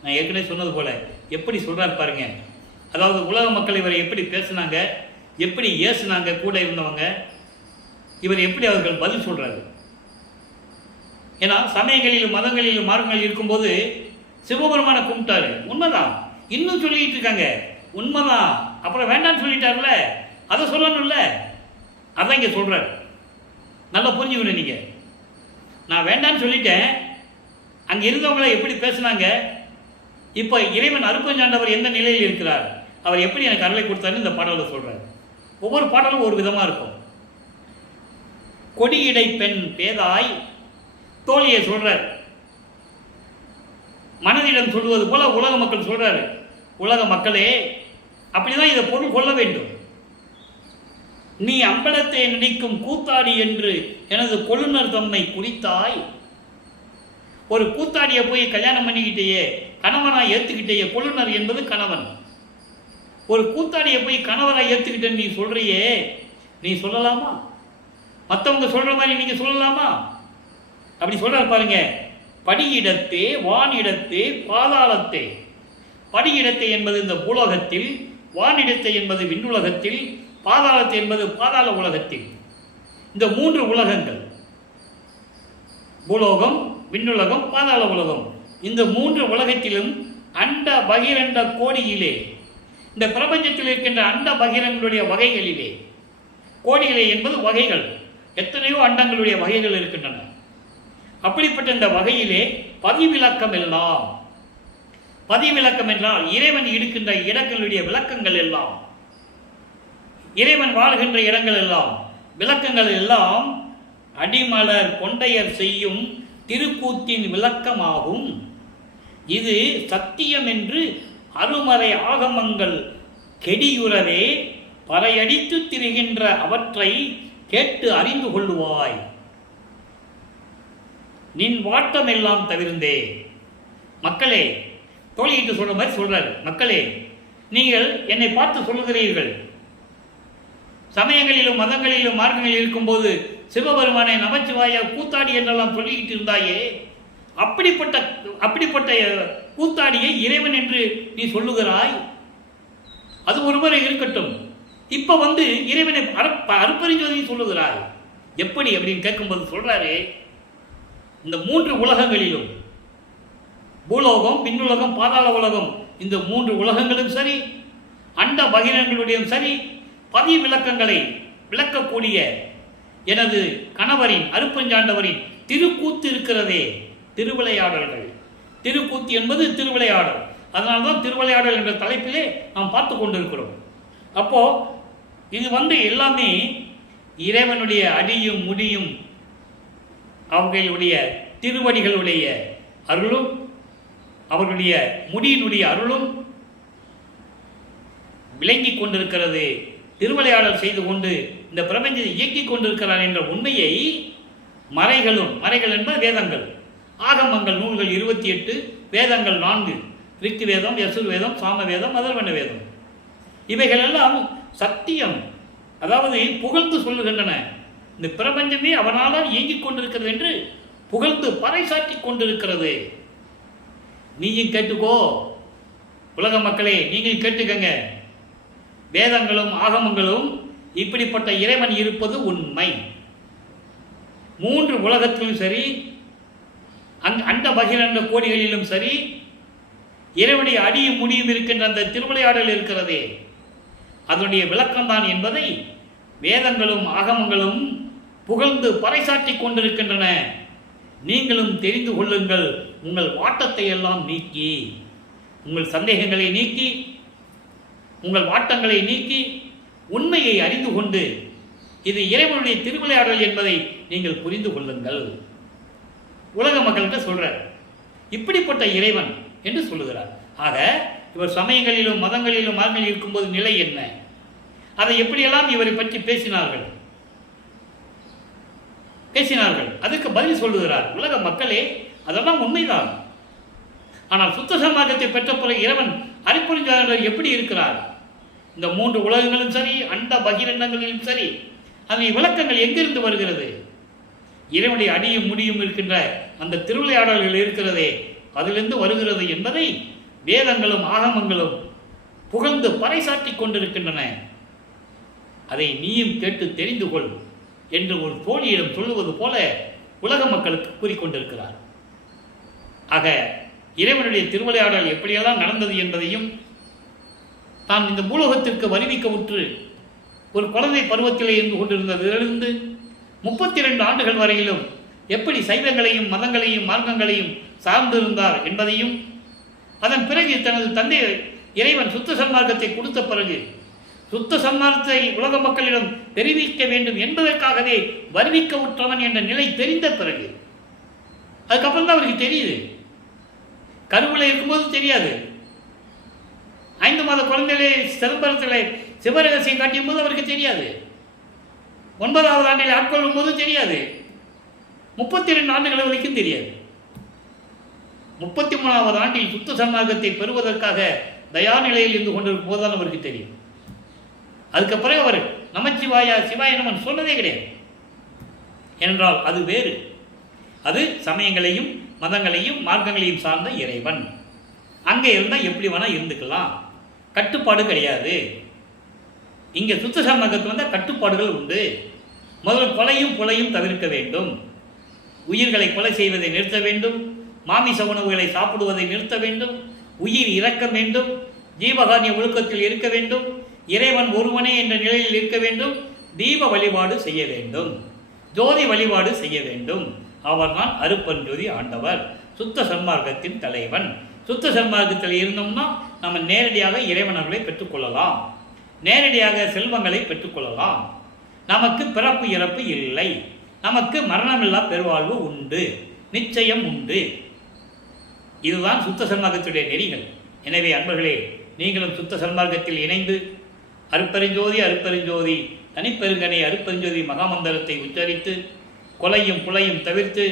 நான் ஏற்கனவே சொன்னது போல எப்படி சொல்கிறார் பாருங்க. அதாவது உலக மக்கள் இவரை எப்படி பேசினாங்க, எப்படி ஏசுனாங்க கூட இருந்தவங்க, இவர் எப்படி அவர்கள் பதில் சொல்கிறாரு. ஏன்னா சமயங்களிலும் மதங்களிலும் மார்க்கங்களில் இருக்கும்போது சிவபெருமானை கும்பிட்டாரு, உண்மைதான். இன்னும் சொல்லிட்டு இருக்காங்க, உண்மைதான். அப்புறம் வேண்டான்னு சொல்லிட்டார்ல, அதை சொல்லணும்ல, அதான் இங்கே சொல்கிறார். நல்லா புரிஞ்சுக்கணும் நீங்கள். நான் வேண்டான்னு சொல்லிட்டேன், அங்கே இருந்தவங்களை எப்படி பேசுனாங்க, இப்போ இறைவன் அருப்பெருஞ்சாண்டவர் எந்த நிலையில் இருக்கிறார், அவர் எப்படி எனக்கு அருளை கொடுத்தாருன்னு இந்த பாடலில் சொல்கிறார். ஒவ்வொரு பாடலும் ஒரு விதமாக இருக்கும். கொடியிடை பெண் பேதாய் தோழியை சொல்கிறார். மனதிடம் சொல்வது போல உலக மக்கள் சொல்கிறாரு, உலக மக்களே அப்படிதான் இதை பொருள் கொள்ள வேண்டும். நீ அம்பலத்தை நினைக்கும் கூத்தாடி என்று எனது கொழுநர் தம்மை குறித்தாய். ஒரு கூத்தாடியை போய் கல்யாணம் பண்ணிக்கிட்டேயே, கணவனாக ஏற்றுக்கிட்டேயே, கொழுநர் என்பது கணவன். ஒரு கூத்தாடியை போய் கணவனாக ஏற்றுக்கிட்டேன்னு நீ சொல்கிறியே, நீ சொல்லலாமா? மற்றவங்க சொல்கிற மாதிரி நீங்கள் சொல்லலாமா? அப்படி சொல்கிறார் பாருங்க. படியிடத்தே வானிடத்தே பாதாளத்தே. படியிடத்தை என்பது இந்த பூலோகத்தில், வானிடத்தை என்பது விண்ணுலகத்தில், பாதாளத்தை என்பது பாதாள உலகத்தில். இந்த 3 உலகங்கள், பூலோகம், விண்ணுலகம், பாதாள உலகம், இந்த 3 உலகத்திலும் அண்ட பகிரண்ட கோடியிலே, இந்த பிரபஞ்சத்தில் இருக்கின்ற அண்ட பகிரங்களுடைய வகைகளிலே, கோடியிலே என்பது வகைகள், எத்தனையோ அண்டங்களுடைய வகைகள் இருக்கின்றன. அப்படிப்பட்ட இந்த வகையிலே பதிவிலக்கம் எல்லாம், பதிவிலக்கம் என்றால் இறைவன் இருக்கின்ற இடங்களுடைய விளக்கங்கள் எல்லாம், இறைவன் வாழ்கின்ற இடங்கள் எல்லாம், விளக்கங்கள் எல்லாம் அடிமலர் கொண்டையர் செய்யும் திருக்கூத்தின் விளக்கமாகும். இது சத்தியம் என்று அருமறை ஆகமங்கள் கெடியுறவே பறையடித்து திரிகின்ற அவற்றை கேட்டு அறிந்து கொள்ளுவாய். நின் வாட்டம் எல்லாம் தவிர்ந்தே. மக்களே, தோழிகிட்டு சொல்ற மாதிரி சொல்றாரு. மக்களே, நீங்கள் என்னை பார்த்து சொல்லுகிறீர்கள், சமயங்களிலும் மதங்களிலும் மார்க்கங்களில் இருக்கும்போது சிவபெருமானை நமச்சிவாய கூத்தாடி என்றெல்லாம் சொல்லிக்கிட்டு இருந்தாயே, அப்படிப்பட்ட கூத்தாடியை இறைவன் என்று நீ சொல்லுகிறாய். அது ஒருமுறை இருக்கட்டும். இப்ப இறைவனை அருப்பறிஞ்சோதி சொல்லுகிறாய். எப்படி அப்படின்னு கேட்கும்போது சொல்றாரு, இந்த 3 உலகங்களிலும், பூலோகம், விண்ணுலகம், பாதாள உலகம், இந்த 3 உலகங்களும் சரி, அண்ட பகிரங்களுடையும் சரி, பதி விளக்கங்களை விளக்கக்கூடிய எனது கணவரின் அருப்பஞ்சாண்டவரின் திருக்கூத்து இருக்கிறதே, திருவிளையாடல்கள். திருக்கூத்து என்பது திருவிளையாடல். அதனால்தான் திருவிளையாடல் என்ற தலைப்பிலே நாம் பார்த்து கொண்டிருக்கிறோம். அப்போ இது எல்லாமே இறைவனுடைய அடியும் முடியும், அவர்களுடைய திருவடிகளுடைய அருளும், அவர்களுடைய முடியினுடைய அருளும் விளங்கி கொண்டிருக்கிறது. திருவிளையாடல் செய்து கொண்டு இந்த பிரபஞ்சத்தை இயக்கிக் கொண்டிருக்கிறார் என்ற உண்மையை மறைகள் என்பது வேதங்கள், ஆகமங்கள், நூல்கள் 28, வேதங்கள் 4, ரிக்கு வேதம், யசுர் வேதம், சாம வேதம், அதர்வண வேதம், இவைகளெல்லாம் சத்தியம், அதாவது புகழ்ந்து சொல்லுகின்றன. இந்த பிரபஞ்சமே அவனால் இயங்கிக் கொண்டிருக்கிறது என்று புகழ்ந்து பறைசாற்றி கொண்டிருக்கிறது. நீயும் கேட்டுக்கோ, உலக மக்களே, நீங்கள் கேட்டுக்கங்க. வேதங்களும் ஆகமங்களும் இப்படிப்பட்ட இறைவன் இருப்பது உண்மை. 3 உலகத்திலும் சரி, அண்ட பகிரண்ட கோடிகளிலும் சரி, இறைவனுடைய அடியும் முடியும் இருக்கின்ற அந்த திருவிளையாடல் இருக்கிறதே, அதனுடைய விளக்கம்தான் என்பதை வேதங்களும் ஆகமங்களும் புகழ்ந்து பறைசாற்றி கொண்டிருக்கின்றன. நீங்களும் தெரிந்து கொள்ளுங்கள். உங்கள் வாட்டத்தை எல்லாம் நீக்கி, உங்கள் சந்தேகங்களை நீக்கி, உங்கள் வாட்டங்களை நீக்கி, உண்மையை அறிந்து கொண்டு இது இறைவனுடைய திருவிளையாடல் என்பதை நீங்கள் புரிந்து கொள்ளுங்கள். உலக மக்கள்கிட்ட சொல்றார், இப்படிப்பட்ட இறைவன் என்று சொல்லுகிறார். ஆக இவர் சமயங்களிலும் மதங்களிலும் மார்களில் இருக்கும்போது நிலை என்ன, அதை எப்படியெல்லாம் இவரை பற்றி பேசினார்கள், அதுக்கு பதில் சொல்லுகிறார். உலக மக்களே, அதெல்லாம் உண்மைதான். ஆனால் சுத்த சமாஜத்தை பெற்ற பிறகு இறைவன் அருட்பெருஞ்சாண்டவர் எப்படி இருக்கிறார்? இந்த 3 உலகங்களும் சரி, அண்ட பகிரண்டங்களிலும் சரி, அதன் விளக்கங்கள் எங்கிருந்து வருகிறது? இறைவனுடைய அடியும் முடியும் இருக்கின்ற அந்த திருவிளையாடல்கள் இருக்கிறதே, அதிலிருந்து வருகிறது என்பதை வேதங்களும் ஆகமங்களும் புகழ்ந்து பறைசாற்றி கொண்டிருக்கின்றன. அதை நீயும் கேட்டு தெரிந்து கொள் என்று ஒரு தோழியிடம் சொல்லுவது போல உலக மக்களுக்கு கூறிக்கொண்டிருக்கிறார். ஆக இறைவனுடைய திருவிளையாடல் எப்படியெல்லாம் நடந்தது என்பதையும், தான் இந்த பூலோகத்திற்கு வருவிக்க உற்று ஒரு குழந்தை பருவத்திலே இருந்து கொண்டிருந்ததிலிருந்து 32 ஆண்டுகள் வரையிலும் எப்படி சைவங்களையும் மதங்களையும் மார்க்கங்களையும் சார்ந்திருந்தார் என்பதையும், அதன் பிறகு தனது தந்தை இறைவன் சுத்த சன்மார்க்கத்தை கொடுத்த பிறகு சுத்த சன்மார்க்கத்தை உலக மக்களிடம் தெரிவிக்க வேண்டும் என்பதற்காகவே வருவிக்க உற்றவன் என்ற நிலை தெரிந்த பிறகு, அதுக்கப்புறம் தான் அவருக்கு தெரியுது. கருவில் இருக்கும்போது தெரியாது. 5 மாத குழந்தைகளை சிதம்பரத்தில் சிவரகசியம் காட்டியும் போது அவருக்கு தெரியாது. 9வது ஆண்டில் ஆட்கொள்ளும் போது தெரியாது. 32 ஆண்டுகள் வரைக்கும் தெரியாது. 33வது ஆண்டில் சுத்த சன்மார்க்கத்தை பெறுவதற்காக தயா நிலையில் இருந்து கொண்டிருக்கும் போதுதான் அவருக்கு தெரியும். அதுக்கு பிறகு அவர் நமச்சிவாயா சிவாய நமன் சொன்னதே கிடையாது. ஏனென்றால் அது வேறு. அது சமயங்களையும் மதங்களையும் மார்க்கங்களையும் சார்ந்த இறைவன். அங்கே இருந்தால் எப்படி வேணால் இருந்துக்கலாம், கட்டுப்பாடு கிடையாது. இங்கே சுத்த சன்மார்க்கத்தில் வந்தால் கட்டுப்பாடுகள் உண்டு. முதல் கொலையும் கொலையும் தவிர்க்க வேண்டும். உயிர்களை கொலை செய்வதை நிறுத்த வேண்டும். மாமிச உணவுகளை சாப்பிடுவதை நிறுத்த வேண்டும். உயிர் இறக்க வேண்டும். ஜீவகாரிய ஒழுக்கத்தில் இருக்க வேண்டும். இறைவன் ஒருவனே என்ற நிலையில் இருக்க வேண்டும். தீப வழிபாடு செய்ய வேண்டும். ஜோதி வழிபாடு செய்ய வேண்டும். அவர்தான் அருட்பெருஞ்சோதி ஆண்டவர், சுத்த சன்மார்க்கத்தின் தலைவன். சுத்த சன்மார்க்கத்தில் இருந்தோம்னா நம்ம நேரடியாக இறைவனர்களை பெற்றுக்கொள்ளலாம், நேரடியாக செல்வங்களை பெற்றுக்கொள்ளலாம். நமக்கு பிறப்பு இறப்பு இல்லை, நமக்கு மரணமில்லா பெருவாழ்வு உண்டு, நிச்சயம் உண்டு. இதுதான் சுத்த சன்மார்க்கத்துடைய நெறிகள். எனவே அன்பர்களே, நீங்களும் சுத்த சன்மார்க்கத்தில் இணைந்து அருட்பெருஞ்சோதி அருட்பெருஞ்சோதி தனிப்பெருங்கனை அருட்பெருஞ்சோதி மகாமந்திரத்தை உச்சரித்து கொலையும் புலையும் தவிர்த்து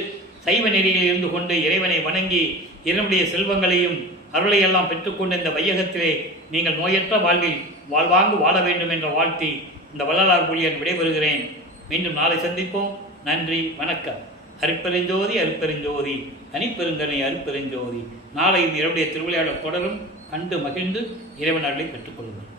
சைவ நெறியில் இருந்து கொண்டு இறைவனை வணங்கி இறைவனுடைய செல்வங்களையும் அருளையெல்லாம் பெற்றுக்கொண்டு இந்த வையகத்திலே நீங்கள் நோயற்ற வாழ்வில் வாழ்வாங்கு வாழ வேண்டும் என்ற வாழ்த்தி இந்த வள்ளலார் ஊழியன் விடைபெறுகிறேன். மீண்டும் நாளை சந்திப்போம். நன்றி, வணக்கம். அருட்பெருஞ்சோதி அருட்பெருஞ்சோதி தனிப்பெருங்கனை அருட்பெருஞ்சோதி. நாளையும் இறைவனுடைய திருவிளையாடல் தொடரும். கண்டு மகிழ்ந்து இறைவன் அருளை பெற்றுக்கொள்ளுங்கள்.